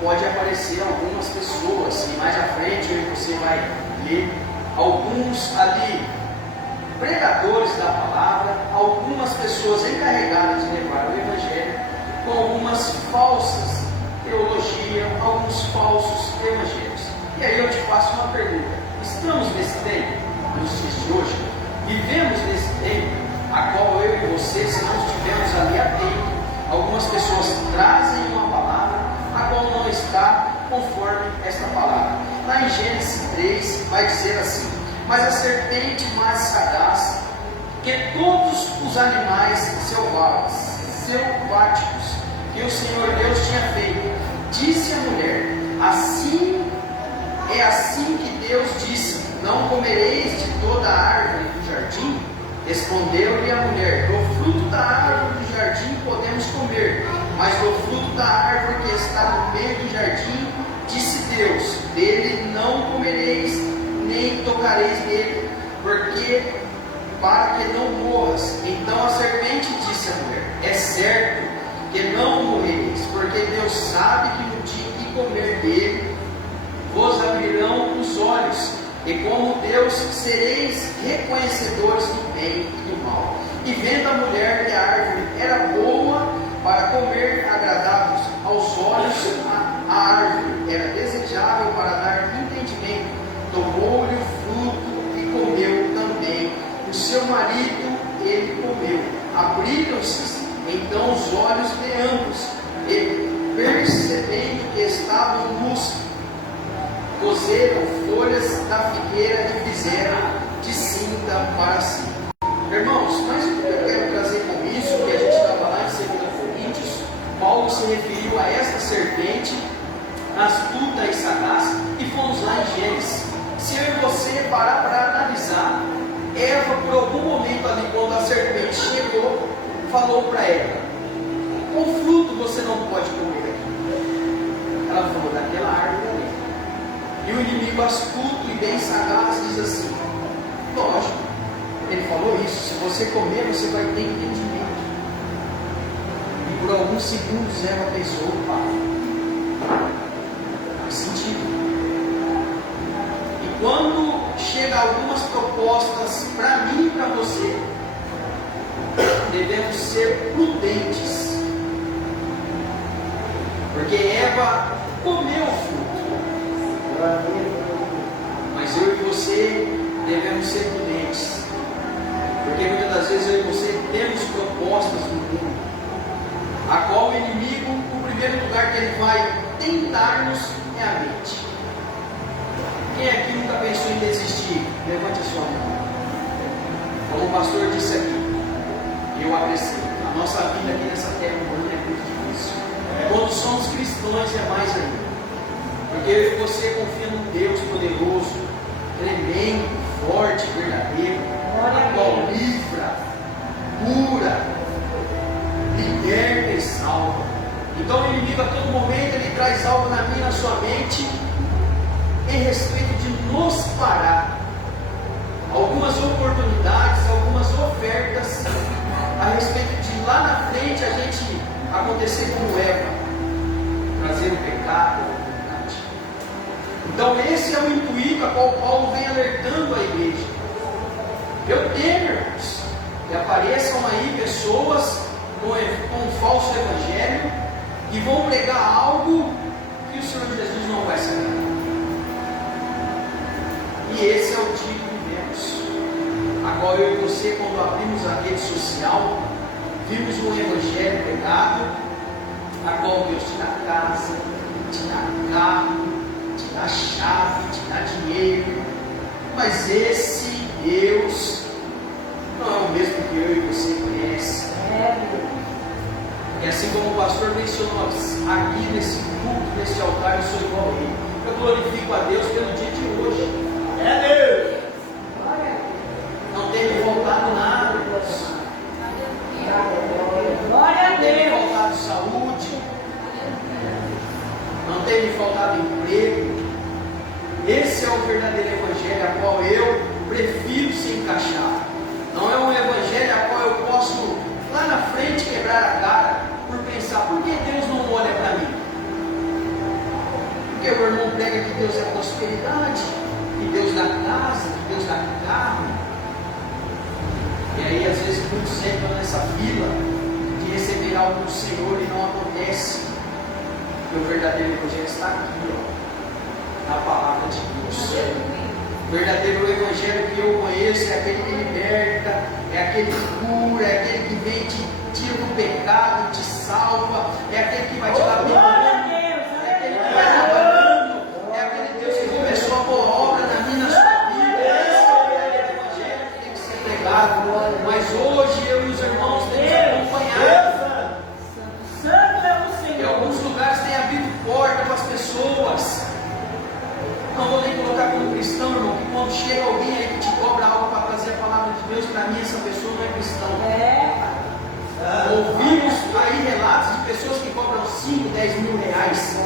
pode aparecer algumas pessoas, e mais à frente você vai ler alguns ali pregadores da palavra, algumas pessoas encarregadas de levar o Evangelho, com algumas falsas teologias, alguns falsos evangelhos. E aí eu te faço uma pergunta: estamos nesse tempo, nos dias de hoje? Vivemos nesse tempo, a qual eu e você, se não estivermos ali atentos, algumas pessoas trazem uma palavra, a qual não está conforme esta palavra. Lá em Gênesis 3 vai dizer assim: mas a serpente mais sagaz que todos os animais selváticos que o Senhor Deus tinha feito, disse à mulher: é assim que Deus disse: não comereis de toda a árvore do jardim? Respondeu-lhe a mulher: do fruto da árvore do jardim podemos comer, mas do fruto da árvore que está no meio do jardim, disse Deus: dele não comereis, nem tocareis nele, porque para que não morras. Então a serpente disse à mulher: é certo que não morrereis, porque Deus sabe que no dia que comer dele, vos abrirão os olhos, e como Deus sereis reconhecedores do bem e do mal. E vendo a mulher que a árvore era boa para comer, agradável aos olhos, a árvore era desejável para dar entendimento, tomou-lhe o fruto e comeu também. O seu marido, ele comeu. Abriram-se então os olhos de ambos, e percebendo que estavam nus, cozeram folhas da figueira e fizeram de cinta para si. Irmãos, mas o que eu quero trazer com isso, que a gente estava lá em 2 Coríntios, Paulo se referiu a esta serpente, astuta e sagaz, e fomos lá em Gênesis. Se eu e você parar para analisar, Eva, por algum momento ali, quando a serpente chegou, falou para ela: qual fruto você não pode comer aqui? Ela falou: daquela árvore ali. E o inimigo astuto e bem sagaz diz assim: lógico, ele falou isso, se você comer, você vai ter entendimento. E por alguns segundos Eva pensou: faz sentido. E quando chega algumas propostas para mim e para você, devemos ser prudentes, porque Eva comeu o fruto, mas eu e você devemos ser prudentes, porque muitas das vezes eu e você temos propostas no mundo, a qual o inimigo, o primeiro lugar que ele vai tentar-nos é a mente. Quem aqui nunca pensou em desistir? Levante a sua mão. Como o pastor disse aqui, eu apreciei. A nossa vida aqui nessa terra humana é muito difícil. Quando somos cristãos é mais ainda. Porque eu e você confia num Deus poderoso, tremendo, forte, verdadeiro, a qual livra, cura, liberta e salva. Então o inimigo a todo momento ele traz algo na minha e na sua mente em respeito de nos parar. Algumas oportunidades, algumas ofertas a respeito de lá na frente a gente acontecer como Eva, trazer o pecado, a vontade. Então esse é o intuito a qual Paulo vem alertando a igreja. Eu temo, irmãos, que apareçam aí pessoas com um falso evangelho e vão pregar algo que o Senhor Jesus não vai saber. E esse é o tipo que vivemos. Agora eu e você, quando abrimos a rede social, vimos um evangelho pregado, a qual Deus te dá casa, te dá carro, te dá chave, te dá dinheiro. Mas esse Deus não é o mesmo que eu e você conhece. E assim como o pastor mencionou aqui nesse culto, nesse altar, eu sou igual a ele. Eu glorifico a Deus pelo dia de hoje. É Deus. Não tem me faltado nada, irmãos. Glória a Deus. lhe faltava emprego. Esse é o verdadeiro evangelho a qual eu prefiro se encaixar. Não é um evangelho a qual eu posso lá na frente quebrar a cara por pensar, por que Deus não olha para mim? Porque o irmão prega que Deus é prosperidade, que Deus dá casa, que Deus dá carro. E aí às vezes muitos entram nessa fila de receber algo do Senhor e não acontece. E o verdadeiro evangelho está aqui, ó, na palavra de Deus. O verdadeiro evangelho que eu conheço é aquele que liberta, é aquele que cura, é aquele que vem te tira do pecado, te salva, é aquele que vai te dar vida, é aquele que vai trabalhando, é aquele Deus que começou a boa obra na minha, na sua vida. Esse é o verdadeiro evangelho que tem que ser pregado. Mas hoje eu e os irmãos temos acompanhado. Em alguns lugares tem abrido porta para as pessoas. Não vou nem colocar como cristão, irmão, que quando chega alguém aí que te cobra algo para trazer a palavra de Deus, para mim essa pessoa não é cristão. Ouvimos aí relatos de pessoas que cobram 5, 10 mil reais,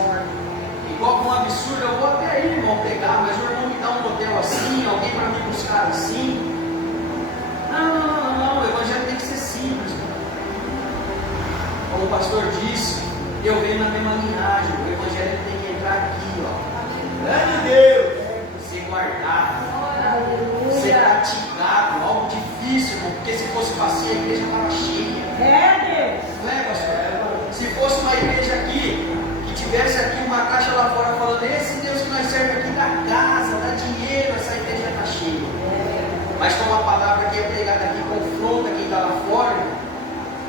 que cobram um absurdo. Eu vou até aí, irmão, pegar, mas o irmão me dá um hotel assim, alguém para me buscar assim. Não, o evangelho tem que ser simples. Como o pastor disse, eu venho na mesma linhagem, o evangelho tem que entrar aqui, ó. Grande Deus! Ser guardado, ser praticado, algo difícil, porque se fosse fácil a igreja estava cheia. Não é, pastor? Se fosse uma igreja aqui, que tivesse aqui uma caixa lá fora falando, esse Deus que nós servemos aqui dá casa, dá dinheiro, essa igreja está cheia. Mas como a palavra que é pregada aqui confronta quem está lá fora,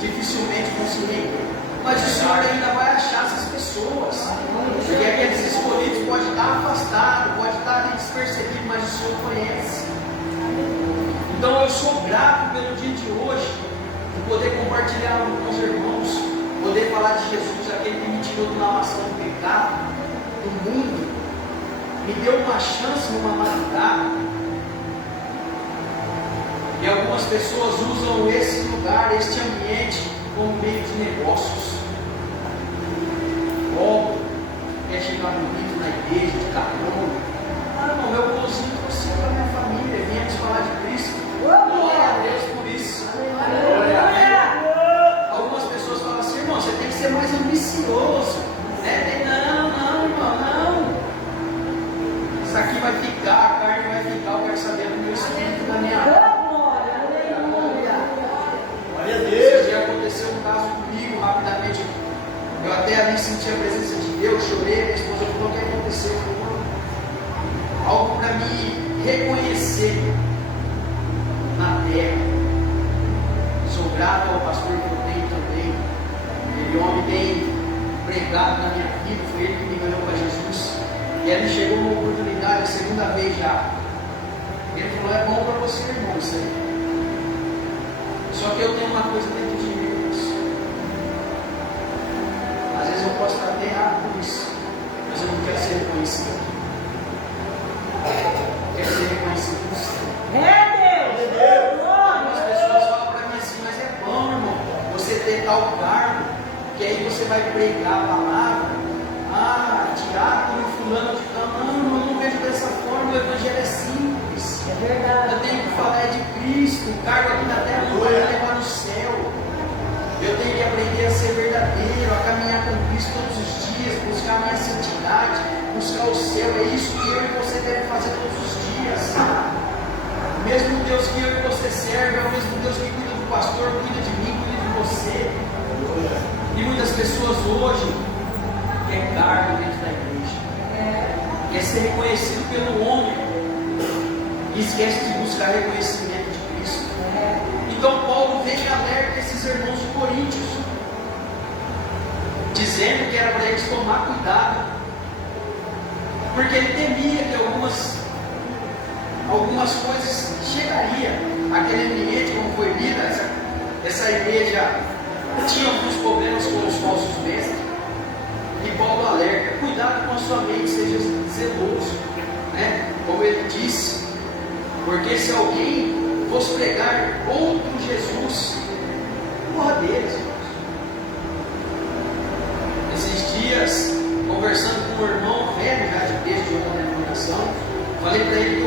dificilmente vão se render. Mas o Senhor ainda vai achar essas pessoas. Porque aqueles escolhidos podem estar afastados, podem estar ali despercebidos, mas o Senhor conhece. Então eu sou grato pelo dia de hoje, de poder compartilhar com os irmãos, poder falar de Jesus, aquele que me tirou de uma lamação do pecado, do mundo, me deu uma chance numa madrugada. E algumas pessoas usam esse lugar, este ambiente, como meio de negócios. Logo, quer chegar bonito na igreja, de cartão. Não, meu cozinho trouxe para a minha família, viemos falar de Cristo. Glória a Deus por isso. Algumas pessoas falam assim, irmão, você tem que ser mais ambicioso. Né? Não, irmão, não. Isso aqui vai ficar, a carne vai ficar, eu quero saber do meu espírito, da minha alma. Esse dia aconteceu um caso comigo, rapidamente. Eu até ali senti a presença de Deus, chorei, minha esposa falou o que aconteceu. Eu falei, algo para me reconhecer na terra. Sou grato ao pastor que eu tenho também. Aquele homem bem pregado na minha vida, foi ele que me ganhou para Jesus. E ele chegou uma oportunidade, a segunda vez já. Ele falou, é bom para você, irmão, isso aí. Só que eu tenho uma coisa dentro de mim, às vezes eu posso estar até errado por isso, mas eu não quero ser reconhecido aqui. Eu quero ser reconhecido por você. Algumas pessoas falam para mim assim, mas é bom, irmão, você ter tal cargo, que aí você vai pregar a palavra. Diácono e fulano de tal. Não, eu não vejo dessa forma, o evangelho é simples. É verdade. Eu tenho que falar de Cristo, o cargo aqui na terra não vai me levar no céu. Eu tenho que aprender a ser verdadeiro, a caminhar com Cristo todos os dias, buscar a minha santidade, buscar o céu. É isso que eu e você devem fazer todos os dias. O mesmo Deus que eu e você serve é o mesmo Deus que cuida do pastor, cuida de mim, cuida de você. E muitas pessoas hoje querem cargo dentro da igreja, quer ser reconhecido pelo homem e esquece de buscar reconhecimento de Cristo. Então Paulo vem e alerta esses irmãos de Coríntios, dizendo que era para eles tomar cuidado, porque ele temia que algumas coisas chegariam àquele ambiente, como foi lida, essa igreja tinha alguns problemas com os falsos mestres. E Paulo alerta, cuidado com a sua mente, seja zeloso, né? Como ele disse, porque se alguém vos pregar outro Jesus, corra deles. Esses dias, conversando com um irmão,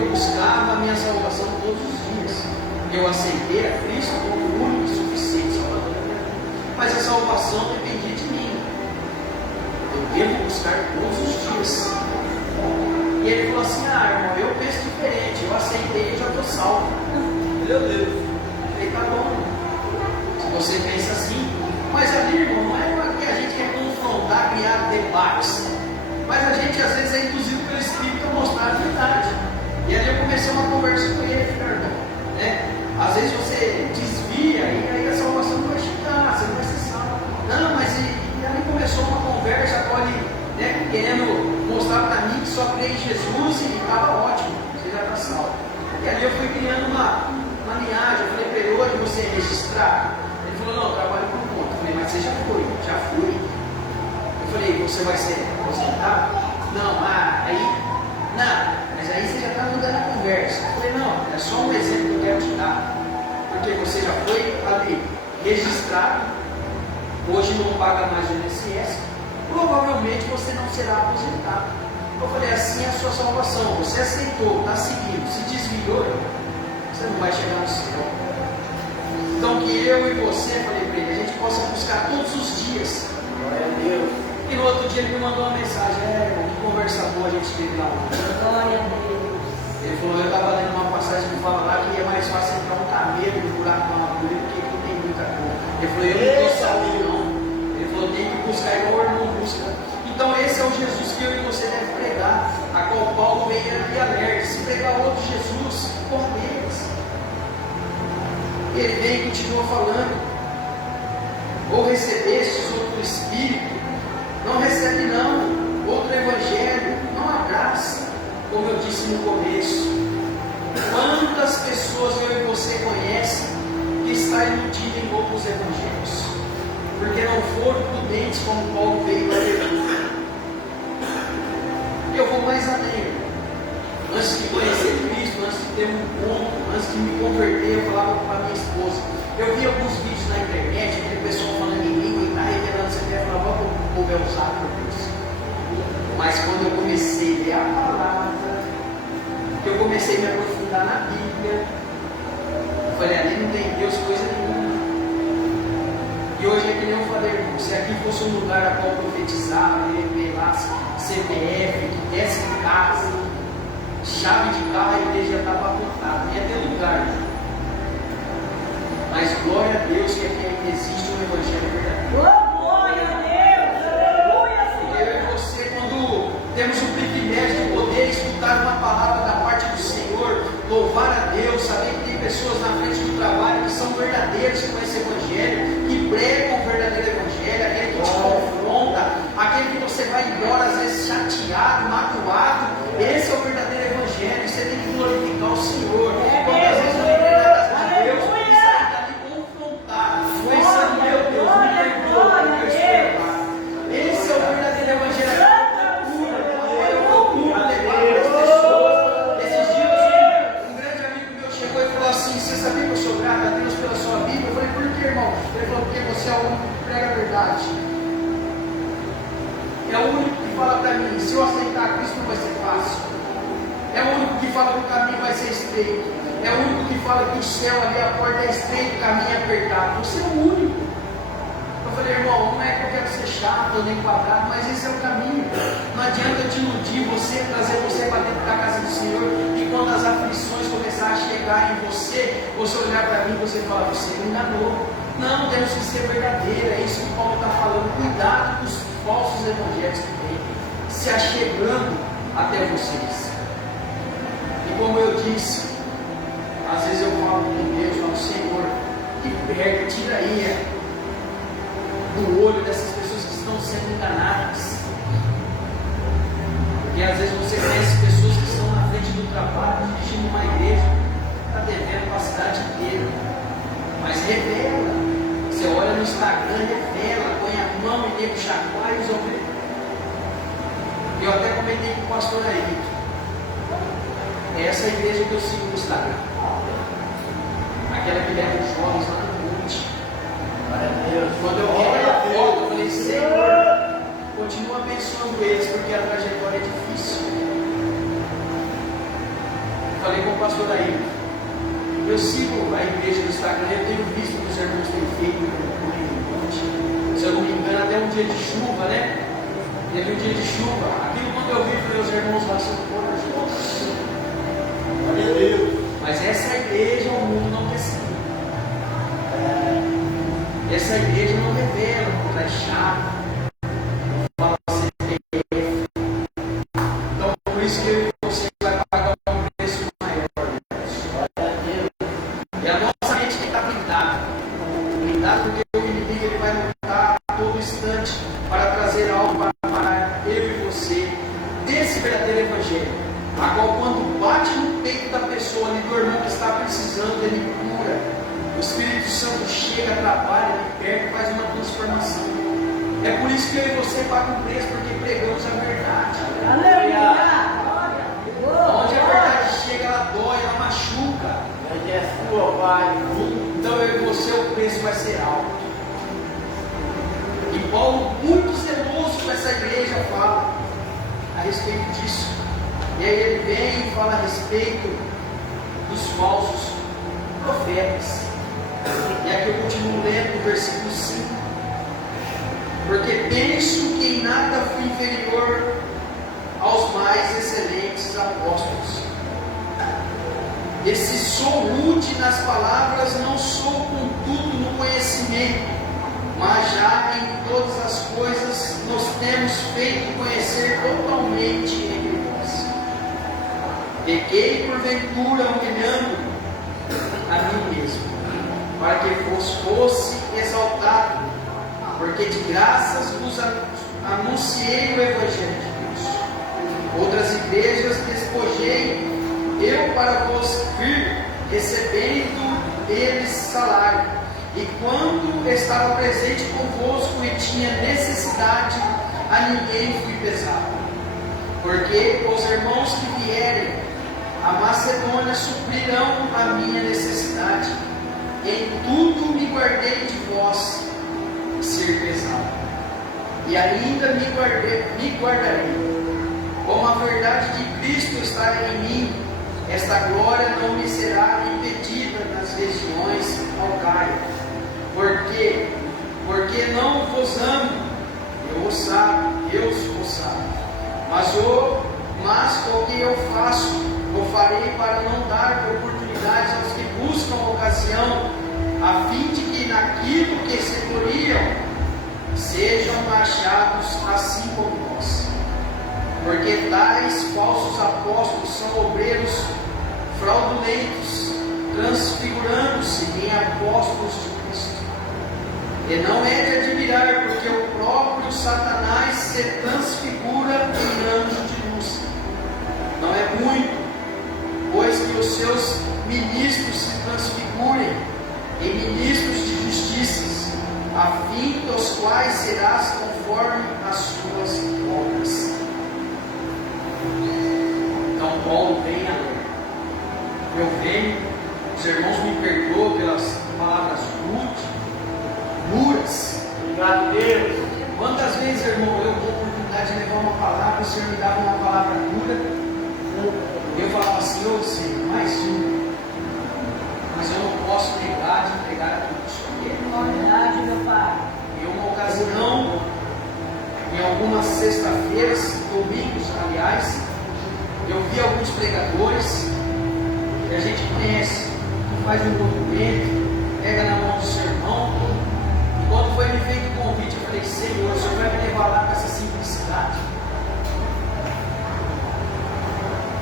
buscava a minha salvação todos os dias. Eu aceitei a Cristo como o único e suficiente Salvador da minha vida. Mas a salvação dependia de mim. Eu devo buscar todos os dias. E ele falou assim: irmão, eu penso diferente. Eu aceitei e já estou salvo. Meu Deus. Eu falei: tá bom. Se você pensa assim. Mas ali, irmão, não é porque a gente quer confrontar, criar debates. Mas a gente às vezes é induzido pelo Espírito a mostrar a verdade. E ali eu comecei uma conversa com ele, irmão, né? Às vezes você desvia e aí a salvação não vai chegar, você não vai ser salvo. Não, mas e ali começou uma conversa com ele, né, querendo mostrar para mim que só creio em Jesus e estava ótimo, você já está salvo. E ali eu fui criando uma linhagem. Eu falei para ele: hoje você é registrado? Ele falou: não, eu trabalho por conta. Eu falei: mas você já foi? Já fui. Eu falei: você vai ser aposentado? Não, mas aí você já está mudando a conversa. Eu falei: não, é só um exemplo que eu quero te dar. Porque você já foi ali registrado, hoje não paga mais o INSS, provavelmente você não será aposentado. Eu falei: assim é a sua salvação. Você aceitou, está seguindo, se desviou, você não vai chegar no céu. Então que eu e você, falei para ele, a gente possa buscar todos os dias. Glória a Deus. E no outro dia ele me mandou uma mensagem: irmão, que conversa boa a gente teve lá ontem. Glória a Deus. Ele falou: eu estava lendo uma passagem que fala lá que é mais fácil entrar um camelo no buraco de uma agulha porque não tem muita cor. Ele falou: eu não estou sabendo não. Ele falou: tem que buscar igual o irmão busca. Então esse é o Jesus que eu e você deve pregar, a qual Paulo veio aqui alerta. Se pregar outro Jesus, com eles. Ele vem e continua falando: ou recebestes outro Espírito? Não recebe não, outro Evangelho, não há graça. Como eu disse no começo, quantas pessoas eu e você conhecem que está iludida em outros evangelhos, porque não foram prudentes como Paulo veio a ter. Eu vou mais além. Antes de conhecer Cristo, antes de ter um encontro, antes de me converter, eu falava com a minha esposa. Eu vi alguns vídeos na internet, aquele pessoal falando em língua e está revelando, você quer falar: vamos, o povo é usado por Deus. Mas quando eu comecei a ler a palavra, que eu comecei a me aprofundar na Bíblia, eu falei: ali não tem Deus coisa nenhuma. E hoje é que nem eu falei, irmão, se aqui fosse um lugar a qual profetizar, revelasse CPF, que desse em casa, chave de carro, a igreja já estava apontada, não ia ter lugar. Mas glória a Deus que aqui ainda existe um evangelho verdadeiro. Glória a Deus. Aleluia, Senhor. Eu e você, quando temos o privilégio de poder escutar uma palavra da parte do Senhor, louvar a Deus, saber que tem pessoas na frente do trabalho que são verdadeiros com esse evangelho, que pregam o verdadeiro evangelho, aquele que te confronta, aquele que você vai embora às vezes chateado, magoado. Esse é o verdadeiro evangelho. Você tem que glorificar o Senhor. Quantas vezes eu entrei na casa de Deus e saí dali confrontado, pensando: meu Deus, me perdoa, porque eu estou errado. Esse é o verdadeiro evangelho. Eu procuro levar para as pessoas. Esses dias um grande amigo meu chegou e falou assim: você sabia que eu sou grato a Deus pela sua vida? Eu falei: por que, irmão? Ele falou: porque você é o único que prega a verdade. É o único que fala para mim: se eu aceitar Cristo não vai ser fácil. É o único que fala que o caminho vai ser estreito. É o único que fala que o céu ali, a porta é estreita, o caminho é apertado. Você é o único. Eu falei: irmão, não é que eu quero ser chato nem quadrado, mas esse é o caminho. Não adianta eu te iludir, você, trazer você para dentro da casa do Senhor, e quando as aflições começarem a chegar em você olhar para mim e você falar: você me enganou. Não, temos que ser verdadeiro. É isso que Paulo está falando. Cuidado com os falsos evangelhos que vêm se achegando até vocês. E como eu disse, às vezes eu falo com Deus, falo: Senhor, que pega, tira aí do olho dessas pessoas que estão sendo enganadas. Porque às vezes você conhece pessoas que estão na frente do trabalho, dirigindo uma igreja, está devendo para a cidade inteira. Mas revela. Você olha no Instagram, revela, põe a mão e nego chacoalha e resolve. Eu até comentei com o pastor Ayrton. É essa igreja que eu sigo no Instagram. Aquela que leva os jovens lá no monte. Quando eu olho a foto, eu falei: Senhor, continua abençoando eles, porque a trajetória é difícil. Eu pastor aí, eu sigo a igreja no Instagram, eu tenho visto o que os irmãos têm feito no monte. Se eu não me engano, até um dia de chuva, né? Teve um dia de chuva. Aquilo quando eu vi, falei, os irmãos lá são todos. Glória a Deus. Mas essa igreja o mundo não quer seguir. Essa igreja não revela como é chato. Fala CPF. Então por isso que eu e você vai pagar um preço maior. E a nossa mente tem que estar blindada. Blindada porque o inimigo ele vai lutar a todo instante para trazer algo para parar eu e você desse verdadeiro evangelho. A qual quando bate no peito da pessoa ali, do irmão que está precisando, ele cura. O Espírito Santo chega, trabalha, liberta, faz uma transformação. É por isso que eu e você pagam preço, porque pregamos a verdade. Onde a verdade chega, ela dói, ela machuca. Onde é sua, Pai. Então eu e você, o preço vai ser alto. E Paulo, muito zeloso com essa igreja, fala a respeito disso. E aí ele vem e fala a respeito dos falsos profetas. E aqui eu continuo lendo o versículo 5. Porque penso que em nada fui inferior aos mais excelentes apóstolos. E se sou rude nas palavras, não sou contudo no conhecimento, mas já em todas as coisas nos temos feito conhecer totalmente entre vós. Pequei porventura humilhando a mim mesmo, para que fosse exaltado, porque de graças vos anunciei o Evangelho de Deus. Outras igrejas despojei eu para vos vir, recebendo deles salário. E quando estava presente convosco e tinha necessidade, a ninguém fui pesado. Porque os irmãos que vierem a Macedônia suprirão a minha necessidade. Em tudo me guardei de vós ser pesado. E ainda me guardarei. Como a verdade de Cristo está em mim, esta glória não me será impedida nas regiões alcaias. Porque não vos amo, Deus o sabe. Mas o que eu faço, eu farei para não dar oportunidade aos que buscam ocasião, a fim de que naquilo que se gloriam, sejam achados assim como nós. Porque tais falsos apóstolos são obreiros fraudulentos, transfigurando-se em apóstolos de Cristo. E não é de admirar, porque o próprio Satanás se transfigura em anjo de luz. Não é muito, pois que os seus ministros se transfigurem em ministros de justiça, a fim dos quais serás conforme as suas obras. Então Paulo vem a ler. Eu venho, os irmãos me perdoam pelas palavras duras. Obrigado, Deus. Quantas vezes, irmão, eu dou a oportunidade de levar uma palavra, o Senhor me dava uma palavra dura, eu falava, Senhor, mais uma. Mas eu não posso negar de entregar aquilo que o Senhor quer. Verdade, meu Pai. Em uma ocasião, em algumas sextas-feiras, domingos, aliás, eu vi alguns pregadores que a gente conhece, que faz um documento, pega na mão do seu irmão. E quando foi me feito o convite, eu falei, Senhor, o Senhor vai me levar lá com essa simplicidade.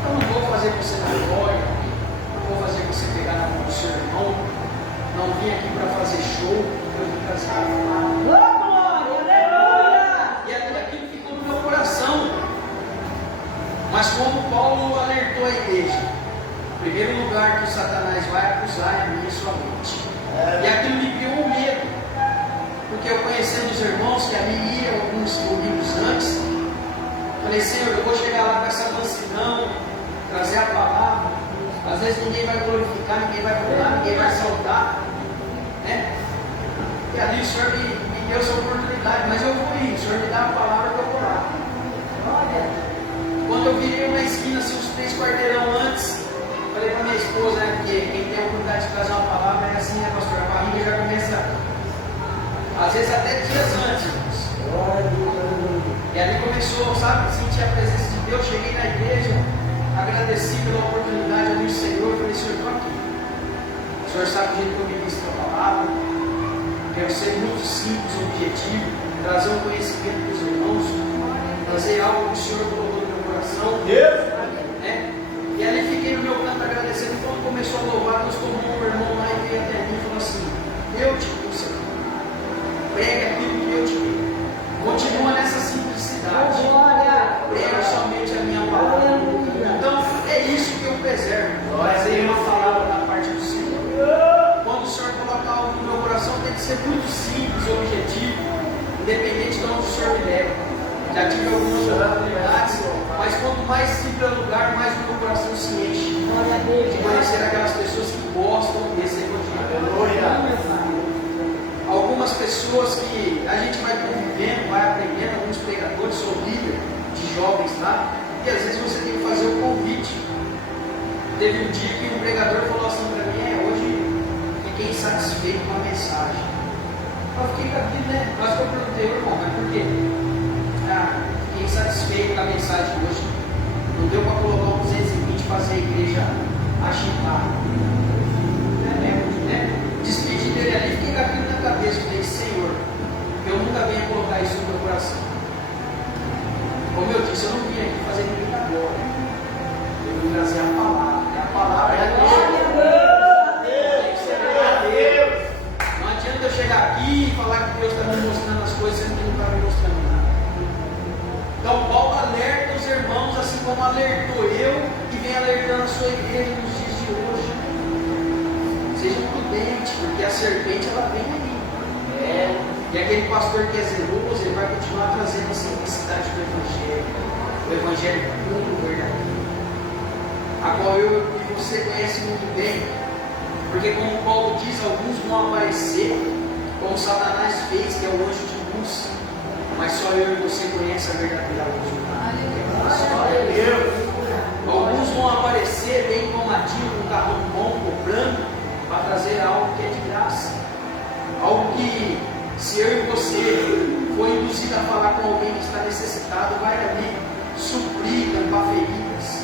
Eu não vou fazer você na glória, não vou fazer você pegar na mão do seu irmão. Não vim aqui para fazer show, eu vim para ser e aquilo ficou no meu coração. Mas como Paulo alertou a igreja, o primeiro lugar que o Satanás vai acusar é a minha e sua mente. E aquilo me criou um medo, porque eu conhecendo os irmãos que ali iam alguns domingos antes, falei, Senhor, eu vou chegar lá com essa mansidão, trazer a palavra. Às vezes ninguém vai glorificar, ninguém vai pular, ninguém vai saudar, né? E ali o Senhor me deu essa oportunidade, mas eu vou ir, o Senhor me dá a palavra que eu vou lá. Quando eu virei uma esquina, assim, uns 3 quarteirão antes, falei para minha esposa, né, porque quem tem a oportunidade de trazer uma palavra é assim, né, pastor? A barriga já começa, às vezes até dias antes, irmãos. E ali começou, sabe, sentir a presença de Deus. Cheguei na igreja, agradeci pela oportunidade ali do Senhor. Falei, Senhor, estou aqui. O Senhor sabe o jeito que eu ministro a palavra. Quero ser muito simples, objetivo, trazer um conhecimento para os irmãos, trazer algo que o Senhor colocou no meu coração. Né? E ali fiquei no meu canto agradecendo. E quando começou a louvar, Deus tomou um irmão lá e veio até mim e falou assim: eu te uso, prega aquilo que eu te digo. Continua nessa simplicidade. Prega somente a minha palavra. Então é isso que eu preservo. Trazer uma palavra da parte do Senhor. Quando o Senhor colocar algo no meu coração, tem que ser muito simples, objetivo, independente de onde o Senhor me leva. Já tive algumas oportunidades, mas quanto mais simples é o lugar, mais o meu coração se enche de conhecer aquelas pessoas que gostam desse evangelho. Algumas pessoas que a gente vai convivendo, vai aprendendo, alguns pregadores, sou líder de jovens lá, e às vezes você tem que fazer o convite. Teve um dia que um pregador falou assim para mim: hoje fiquei insatisfeito com a mensagem. Eu fiquei com aquilo, né? Mas eu perguntei, irmão, mas por quê? Fiquei insatisfeito com a mensagem de hoje. Não deu para colocar um 220 e fazer a igreja agitar. Despedi dele ali, fiquei com aquilo na cabeça. Falei, Senhor, eu nunca venho colocar isso no meu coração. Como eu disse, eu não vim aqui fazer muita glória. Eu vim trazer a palavra. E a palavra é a Deus. Não adianta eu chegar aqui e falar que Deus está me mostrando as coisas, sendo que não está me mostrando nada. Então Paulo alerta os irmãos, assim como alertou eu, e vem alertando a sua igreja nos dias de hoje. Sejam prudentes, porque a serpente ela vem ali. E aquele pastor que é zeloso, ele vai continuar trazendo a simplicidade do Evangelho. O Evangelho puro, verdadeiro. A qual eu e você conhece muito bem. Porque como Paulo diz, alguns vão aparecer, como Satanás fez, que é o anjo de luz. Mas só eu e você conhece a verdadeira luz. Alguns vão aparecer bem engomadinho, com um carrão bom, cobrando, para trazer algo que é de graça. Algo que, se eu e você for induzido a falar com alguém que está necessitado, vai ali suprir, tampar feridas.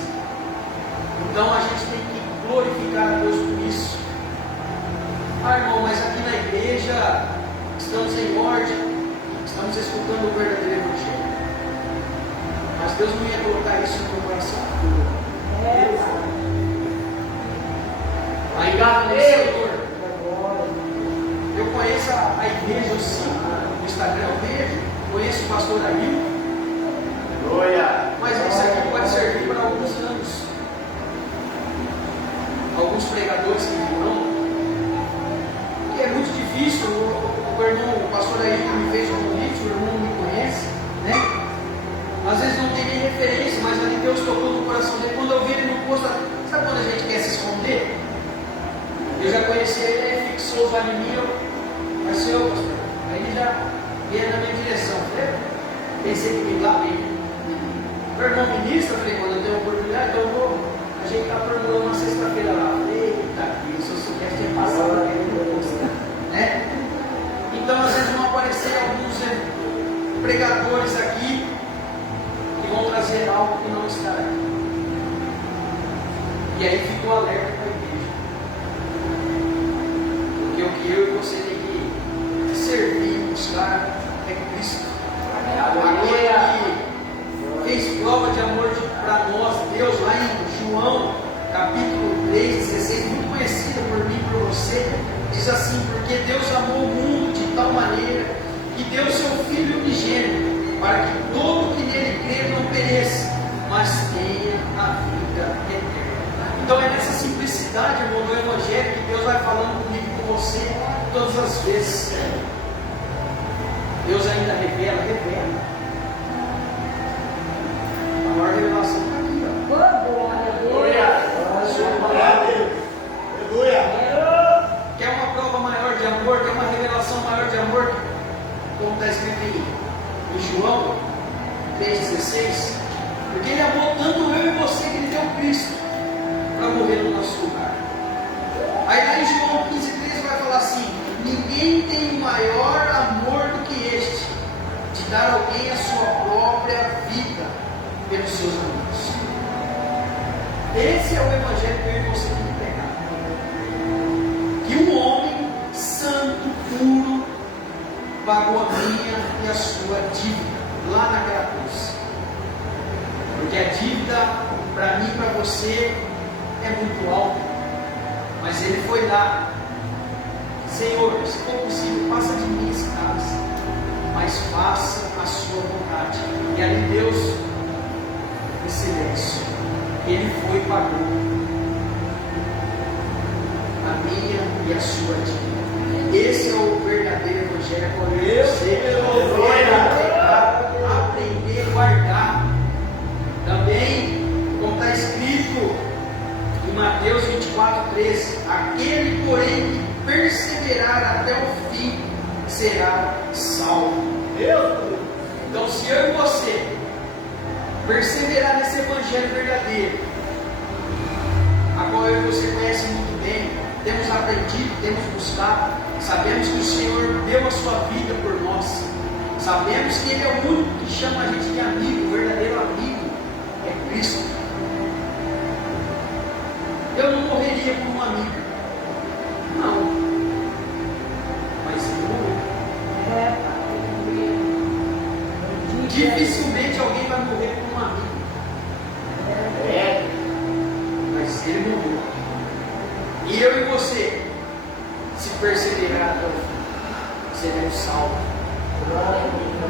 Então a gente tem que glorificar a Deus por isso. Irmão, mas aqui na igreja estamos em ordem, estamos escutando o verdadeiro Evangelho. Mas Deus não ia colocar isso no meu coração. Aí, Senhor, eu conheço a igreja, eu sigo no Instagram, eu vejo, conheço o pastor Ailton. Mas isso aqui pode servir para alguns anos. Alguns pregadores que virão. É muito difícil. O pastor Ailton me fez um convite, o irmão me conhece, né? Às vezes não tem nem referência, mas ali Deus tocou no coração dele. Quando eu vi ele no posto, sabe quando a gente quer se esconder? Eu já conheci ele, ele fixou os olhos em mim, mas Senhor, pastor, aí ele já veio na minha direção. Pensei que me lá bem. Meu irmão ministra, falei, quando eu tenho oportunidade, então eu vou ajeitar para o uma sexta-feira lá. Eita, se eu soubesse, tinha passado naquele posto, né? Então, às vezes vão aparecer alguns pregadores aqui que vão trazer algo que não está aqui. E aí fica o alerta para a igreja. Porque o que eu e você tem que servir, buscar é Cristo. Aquele que fez prova de amor para nós, Deus, lá em João, capítulo 3, 16, muito conhecida por mim e por você, diz assim: porque Deus amou o mundo de tal maneira que deu seu Filho unigênito, para que todo que nele crê não pereça, mas tenha a vida eterna. Então é nessa simplicidade, irmão, do Evangelho, que Deus vai falando comigo e com você todas as vezes. Deus ainda revela. A maior revelação está aqui, Quer uma prova maior de amor? Quer uma revelação maior de amor? Como está escrito em João 3,16? Porque Ele amou tanto eu e você que Ele deu Cristo, para morrer no nosso lugar. Aí lá em João 15,13 vai falar assim: ninguém tem maior amor do que este, de dar a alguém a sua própria vida pelos seus amigos. Esse é o evangelho que eu e você tem que pregar. Que um homem santo, puro, pagou a minha e a sua dívida lá naquela cruz. Porque a dívida para mim e para você é muito alta. Mas ele foi lá: Senhor, se for possível, passa de mim esse cálice, mas faça a sua vontade. E ali Deus, em silêncio, ele foi e pagou a minha e a sua dívida. Esse é o verdadeiro evangelho. Aprender a guardar. Também, como está escrito em Mateus 24,13: aquele, porém, que perseverar até o fim será salvo. Então, se eu e você perseverar nesse evangelho verdadeiro, a qual eu e você conhece muito bem, temos aprendido, temos buscado, sabemos que o Senhor deu a sua vida por nós, sabemos que Ele é o único que chama a gente de amigo, o verdadeiro amigo é Cristo. Eu não morreria por um amigo, não, mas Ele morreu. Dificilmente alguém vai morrer por um amigo, mas Ele morreu. E eu e você, se perseverar até o fim, seremos salvos.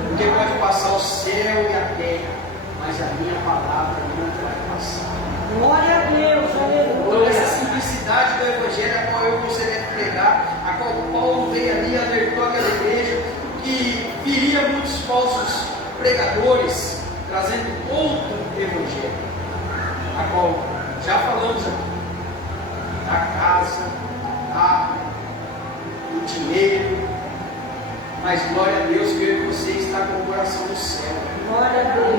Porque pode passar o céu e a terra, mas a minha palavra não vai passar. Glória a Deus, Então, aleluia. essa simplicidade do Evangelho, a qual eu e você deve pregar, a qual Paulo veio ali e alertou aquela igreja, que viria muitos falsos pregadores, trazendo outro Evangelho, a qual já falamos aqui: a casa, o dinheiro, mas glória a Deus que eu e você está com o coração no céu. Glória a Deus.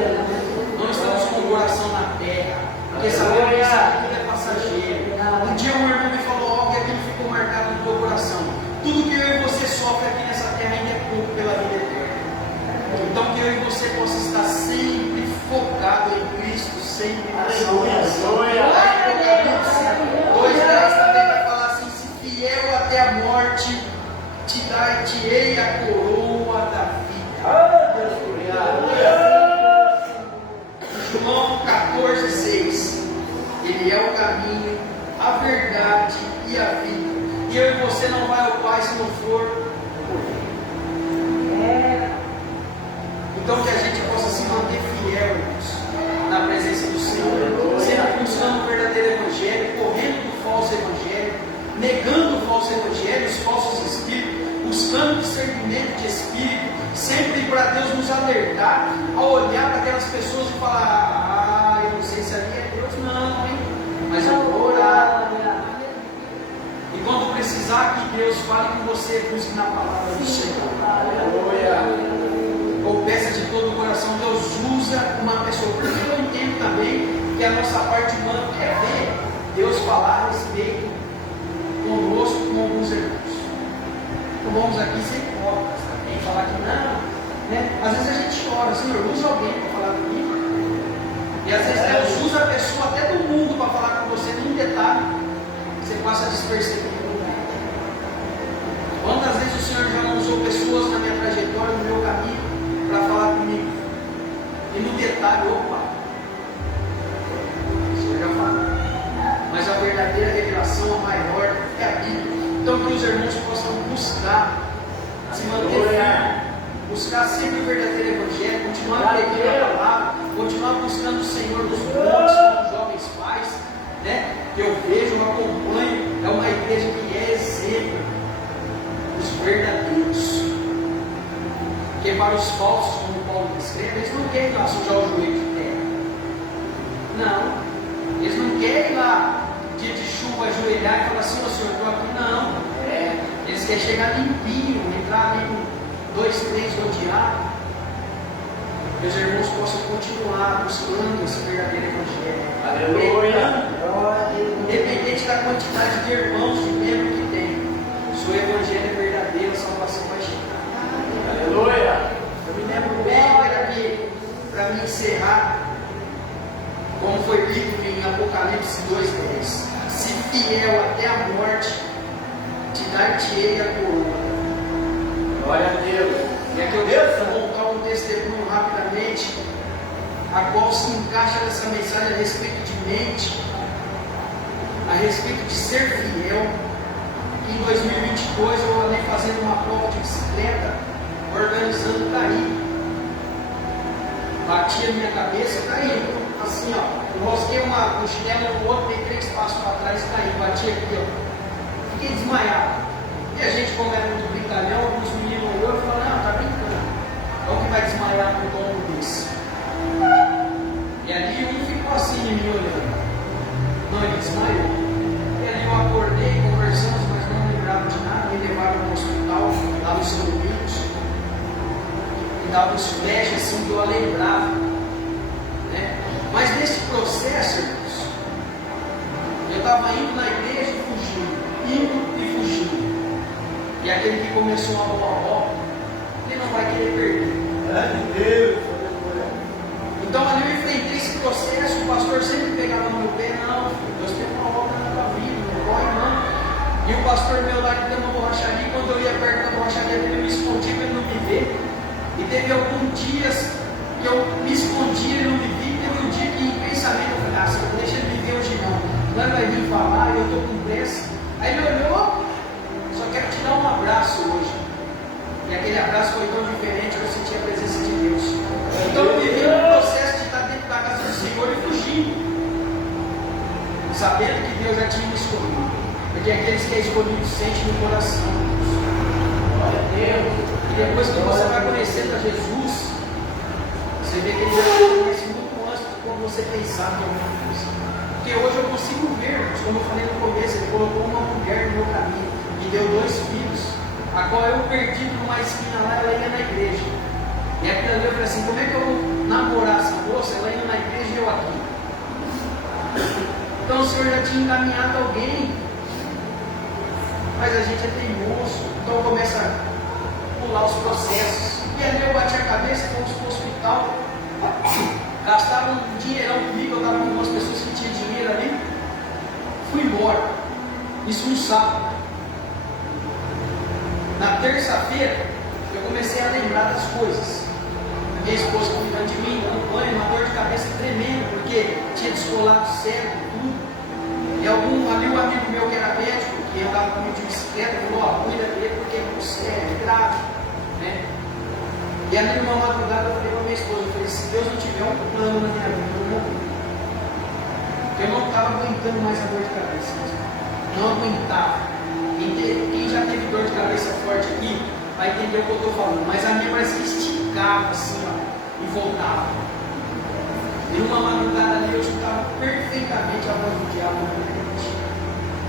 Não estamos com o coração na terra, porque sabemos que isso aqui é passageiro. Um dia um irmão me falou algo e aquilo ficou marcado no teu coração: tudo que eu e você sofre aqui nessa terra ainda é pouco pela vida eterna. Então que eu e você possa estar sempre focado em Cristo, sempre na salvação. Pois Deus também vai falar assim: se fiel até a morte, te-ei a coroa da vida. João 14,6: Ele é o caminho, a verdade e a vida. E eu e você não vai ao Pai se não for por Ele. Então que a gente possa se manter fiel, irmãos, na presença do Senhor, sempre buscando o verdadeiro Evangelho, correndo do falso Evangelho, negando o falso Evangelho, os falsos espíritos, buscando discernimento de espírito, sempre para Deus nos alertar, a olhar para aquelas pessoas e falar: eu não sei se ali é Deus, não, hein? Mas eu vou orar. E quando precisar que Deus fale com você, busque na palavra do Senhor. Ou peça de todo o coração: Deus usa uma pessoa. Porque eu entendo também que a nossa parte humana quer ver Deus falar a respeito conosco, com alguns irmãos. Então vamos aqui sem hipócritas também, falar que não, né? Às vezes a gente ora: Senhor, usa alguém para falar comigo. E às vezes Deus usa a pessoa até do mundo para falar com você num detalhe, você passa despercebido. Quantas vezes o Senhor já não usou pessoas na minha trajetória, no meu caminho, para falar comigo? E no detalhe, opa, o Senhor já falou. Mas a verdadeira revelação, a maior, é a Bíblia. Então que os irmãos possam buscar, se manter firme, buscar sempre o verdadeiro Evangelho, continuar pregando a palavra, continuar buscando o Senhor dos montes, como os jovens pais, né? Que eu vejo, eu acompanho, é uma igreja que é exemplo dos verdadeiros. Porque para os falsos, como Paulo descreve, eles não querem ir lá sujar o joelho de terra. Não. Eles não querem ir lá, dia de chuva, ajoelhar e falar assim: ô Senhor, estou aqui. Não. Eles querem chegar limpinho, entrar ali com 2, 3 rodeados. meus irmãos possam continuar buscando esse verdadeiro evangelho. Aleluia. Independente da quantidade de irmãos, de membros que tem, se o evangelho é verdadeiro, a salvação vai chegar. Aleluia. Eu me lembro bem, olha aqui, para me encerrar, como foi dito em Apocalipse 2:10: se fiel até a morte, te dar-te-ei a coroa. Glória a Deus. E aqui eu devo contar um testemunho rapidamente, a qual se encaixa nessa mensagem a respeito de mente, a respeito de ser fiel. Em 2022 eu andei fazendo uma prova de bicicleta, organizando cair. Bati a minha cabeça e caí. Assim, ó, enrosquei um chinelo no outro, dei 3 passos para trás e caí. Bati aqui, ó. Fiquei desmaiado. E a gente, como era muito brincalhão, alguns meninos olhou e falaram: não, tá brincando. Qual que vai desmaiar com um tombo desse? E ali um ficou assim me olhando. Não, ele desmaiou. E ali eu acordei, conversamos, mas não lembrava de nada. Me levaram para o hospital, lá no São Domingos. E dava uns flashes assim que eu lembrava. Né? Mas nesse processo, irmãos, eu estava indo na igreja e fugindo. Indo e fugindo. E aquele que começou a boa, ele não vai querer perder. Então ali eu enfrentei esse processo, o pastor sempre pegava no meu pé: não, filho, Deus tem uma obra na tua vida, não corre não. E o pastor meu lá que deu uma borracharia, quando eu ia perto da borracharia dele, eu me escondia para ele não me ver. E teve alguns dias que eu me escondia, ele não me via. Teve um dia que em pensamento eu falei: ah, se eu deixa ele me ver hoje não. Lá vai vir falar, eu estou com pressa. Aí ele olhou: só quero te dar um abraço hoje. E aquele abraço foi tão diferente, eu senti a presença de Deus. Então eu vivi um processo de estar dentro da casa do Senhor e fugindo, sabendo que Deus já tinha me escolhido. Porque aqueles que é escolhido sentem no coração. Glória a Deus. E depois que você vai conhecendo a Jesus, você vê que Ele já te conhece muito antes de como você pensava em alguma coisa. Porque hoje eu consigo ver, como eu falei no começo, Ele colocou uma mulher no meu caminho e deu 2 filhos, a qual eu perdido numa esquina lá, ela ia na igreja. E aquilo ali eu falei assim: como é que eu vou namorar essa moça, ela indo na igreja e eu aqui? Então o Senhor já tinha encaminhado alguém, mas a gente é teimoso, então começa a pular os processos. E ali eu bati a cabeça, fomos para o hospital, gastava um dinheirão comigo, eu estava com umas pessoas que tinham dinheiro ali, fui embora. Isso um sábado. Na terça-feira, eu comecei a lembrar das coisas. Minha esposa cuidando de mim, dando banho, uma dor de cabeça tremenda, porque tinha descolado o cérebro, tudo. E ali um amigo meu que era médico, que andava comigo de bicicleta, falou: ó, cuida dele porque é sério, é grave. Né? E ali numa madrugada eu falei para minha esposa, eu falei: se Deus não tiver um plano na minha vida, eu vou morrer. Eu não estava aguentando mais a dor de cabeça. Não aguentava. Quem já teve dor de cabeça forte aqui vai entender o que eu estou falando, mas a minha parece que esticava assim, ó, e voltava. E numa madrugada ali eu escutava perfeitamente a voz do diabo na minha mente.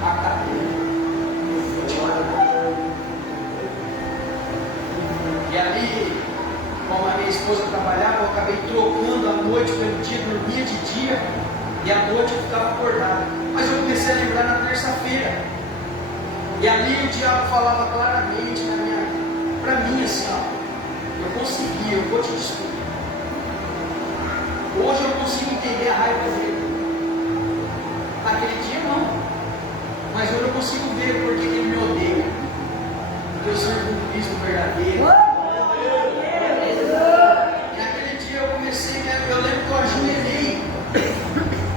A cadeira. E ali, como a minha esposa trabalhava, eu acabei trocando a noite pelo dia, dormia de dia, e à noite eu ficava acordado. Mas eu comecei a lembrar na terça-feira. E ali o diabo falava claramente para mim assim: ó, eu consegui, eu vou te destruir. Hoje eu consigo entender a raiva dele. Naquele dia não. Mas hoje eu consigo ver porque ele me odeia. Porque eu sirvo um Cristo verdadeiro. E naquele dia eu comecei, eu lembro que eu ajoelhei.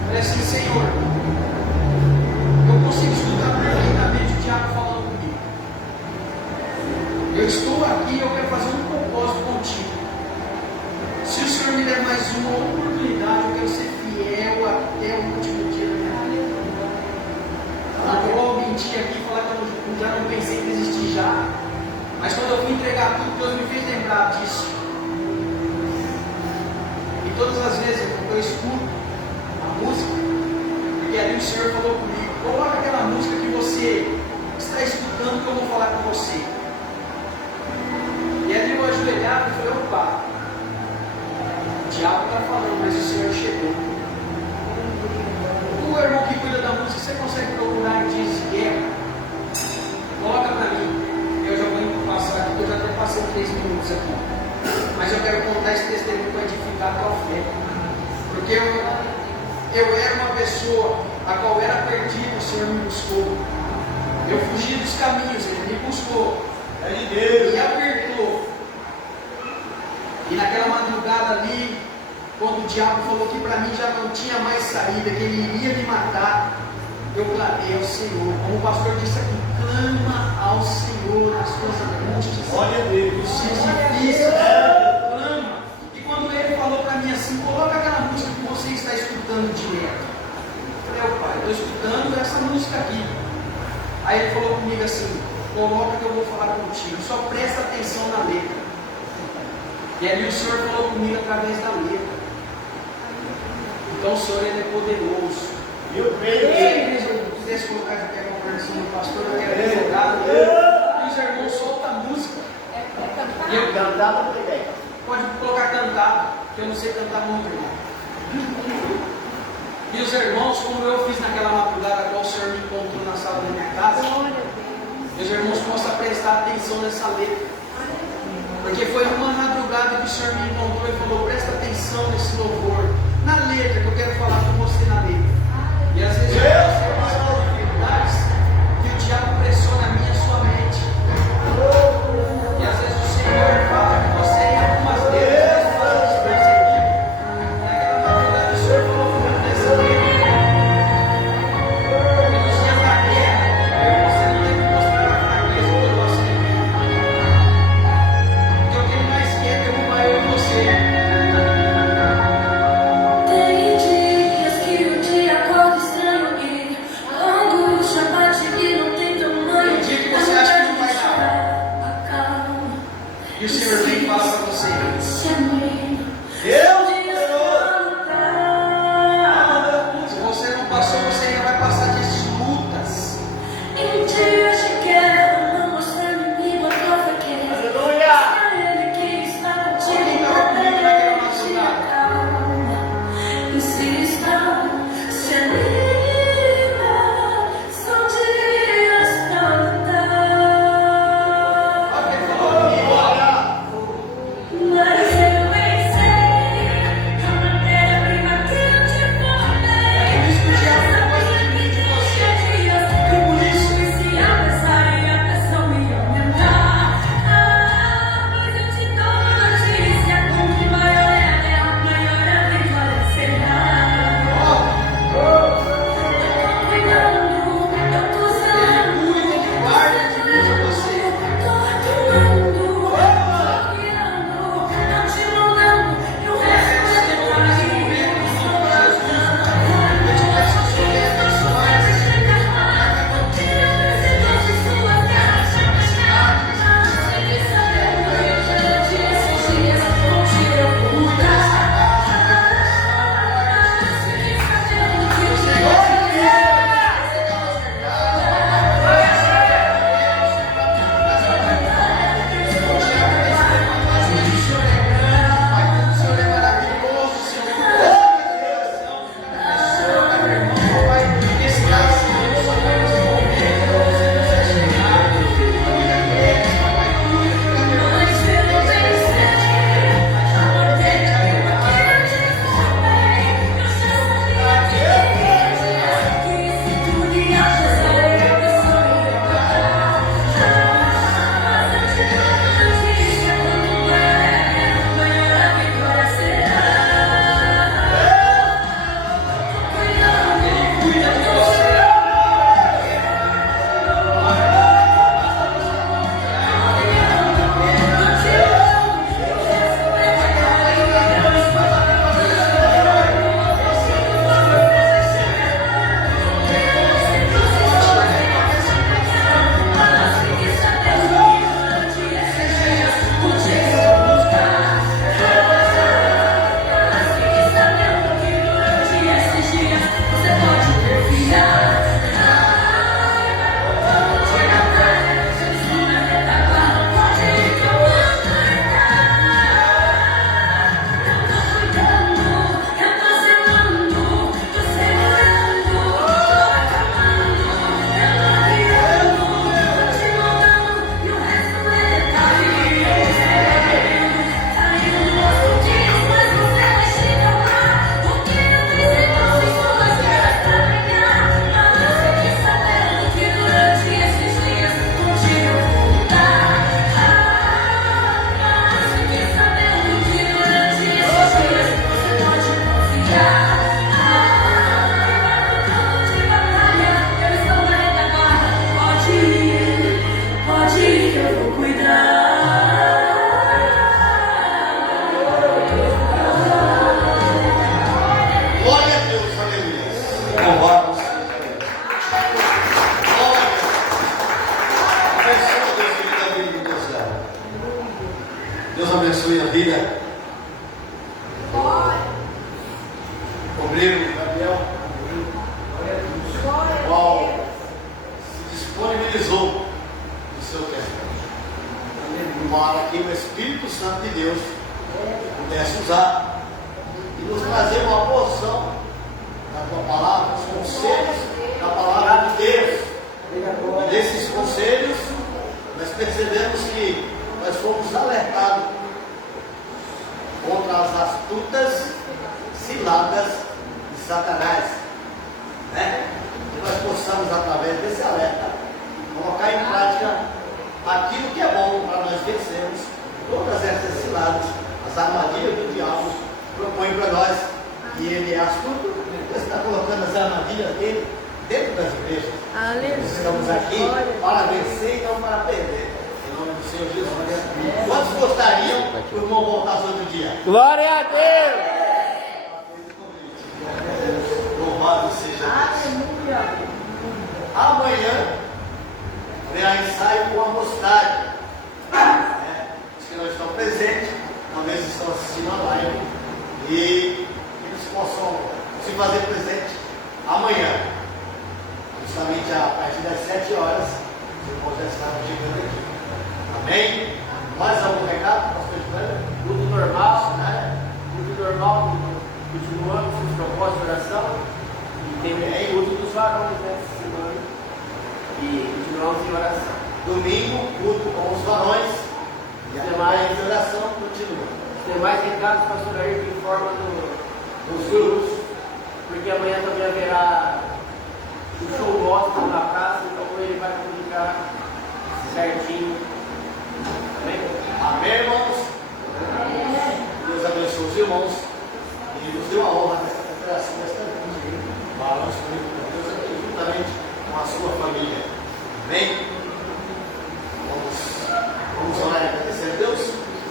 Falei assim: Senhor, eu consigo escutar perfeitamente o diabo falando comigo. Eu estou aqui e eu quero fazer um propósito contigo. Se o Senhor me der mais uma oportunidade, eu quero ser fiel até o último dia da minha vida. Eu vou mentir aqui e falar que eu já não pensei em desistir já. Mas quando eu fui entregar tudo, Deus me fez lembrar disso. E todas as vezes eu escuto a música, porque ali o Senhor falou comigo: coloca aquela música que você está escutando que eu vou falar com você. E ali eu ajoelhava e falei: opa, diabo está falando, mas o Senhor chegou. O irmão que cuida da música, você consegue procurar em dias de guerra? Coloca para mim. Eu já vou passar aqui, eu já até passei 3 minutos aqui. Mas eu quero contar esse testemunho para edificar a tua fé. Porque eu era uma pessoa a qual era perdida, o Senhor me buscou. Eu fugi dos caminhos, Ele me buscou. É de Deus. Me apertou. E naquela madrugada ali, quando o diabo falou que para mim já não tinha mais saída, que ele iria me matar, eu clamei ao Senhor. Como o pastor disse aqui, clama ao Senhor nas suas angústias. Glória a Deus. Os dias difíceis, clama. E quando ele falou para mim assim, coloca aquela música que você está escutando direto. Eu falei, pai, estou escutando essa música aqui. Aí ele falou comigo assim, coloca que eu vou falar contigo, só presta atenção na letra. E ali o Senhor falou comigo através da letra. Então o Senhor ele é poderoso. Eu creio. Se quisesse colocar aqui a conversa do pastor, eu quero advogado. E os irmãos soltam a música. E eu Cantava também. pode colocar cantado, que eu não sei cantar muito, irmão. E os irmãos, como eu fiz naquela madrugada, qual o Senhor me encontrou na sala da minha casa, meus irmãos possam prestar atenção nessa letra. Porque foi uma madrugada que o Senhor me encontrou e falou, presta atenção nesse louvor. Na letra, que eu quero falar com você na letra. E às vezes eu tenho umas dificuldades que o diabo pressiona a minha e a sua mente. E às vezes o Senhor fala que você em algumas delas pode desperceber. Naquela madrugada o Senhor falou comigo nessa letra. E nos dias da guerra, você não deve mostrar a fraqueza do nosso inimigo. Porque o que ele mais quer é derrubar eu e você. vida. Obreiro Gabriel, o qual se disponibilizou no seu tempo, para que o Espírito Santo de Deus pudesse usar e nos trazer uma porção da tua palavra, os conselhos da palavra de Deus. E desses conselhos, nós percebemos que nós fomos alertados contra as astutas ciladas de Satanás, né? Que nós possamos, através desse alerta, colocar em prática aquilo que é bom para nós vencermos todas essas ciladas, as armadilhas do diabo propõe para nós. E ele é astuto, ele está colocando as armadilhas dele dentro das igrejas. Nós estamos aqui para vencer e não para perder. Em nome do Senhor Jesus. Quantos gostariam que o irmão voltasse outro dia? Glória a Deus! Louvado seja Deus. Amanhã haverá ensaio com a mostagem. Os que não estão presentes, talvez estão assistindo a live e eles possam se fazer presente amanhã, justamente a partir das 7 horas. Você pode estar chegando aqui. Amém? Mais algum recado, pastor Estânia? Tudo normal, né? Tudo normal, continuando com os propósitos de oração. E tem o culto dos varões, né? Essa semana. E continuamos em oração. Domingo, culto com os varões. E a demais de oração continua. Os demais recados, pastor Ayrton informa nos grupos, porque amanhã também haverá o show gospel na casa, então ele vai comunicar certinho. Amém? Amém, irmãos? Deus abençoe os irmãos e nos deu a honra dessa cooperação, desta vida. Falamos comigo com Deus aqui, juntamente com a sua família. Amém? Vamos orar e agradecer a Deus.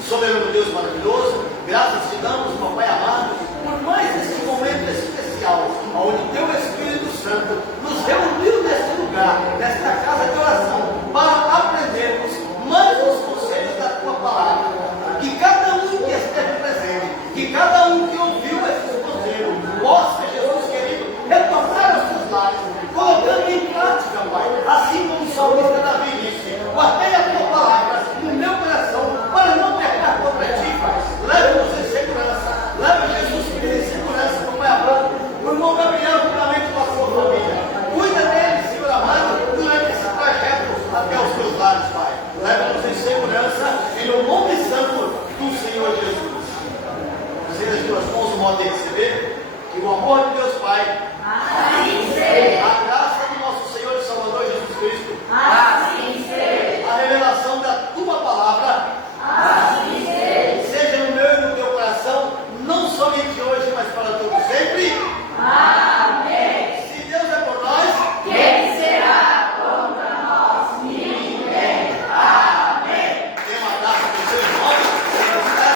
Soberano Deus maravilhoso, graças te damos, meu Pai amado, por mais esse momento especial, onde teu Espírito Santo nos reuniu neste lugar, nesta casa de oração, para aprendermos mais os conselhos da tua palavra. Que cada um que esteve presente, que cada um que ouviu esses conselhos, possa, Jesus querido, retornar aos seus lares, colocando em prática, Pai, assim como o salmista Davi disse: guardei a tua palavra no meu coração, para não pecar contra ti, Pai. Leva-nos em segurança, leva Jesus Cristo em segurança, meu Pai amado, o irmão Gabriel, juntamente com a sua família. Cuida dele, Senhor amado, durante esse trajeto até os teus lares, Pai. Leva-nos em segurança, em o nome santo do Senhor Jesus. Fazer as tuas mãos, o modo de receber, que o amor de Deus Pai,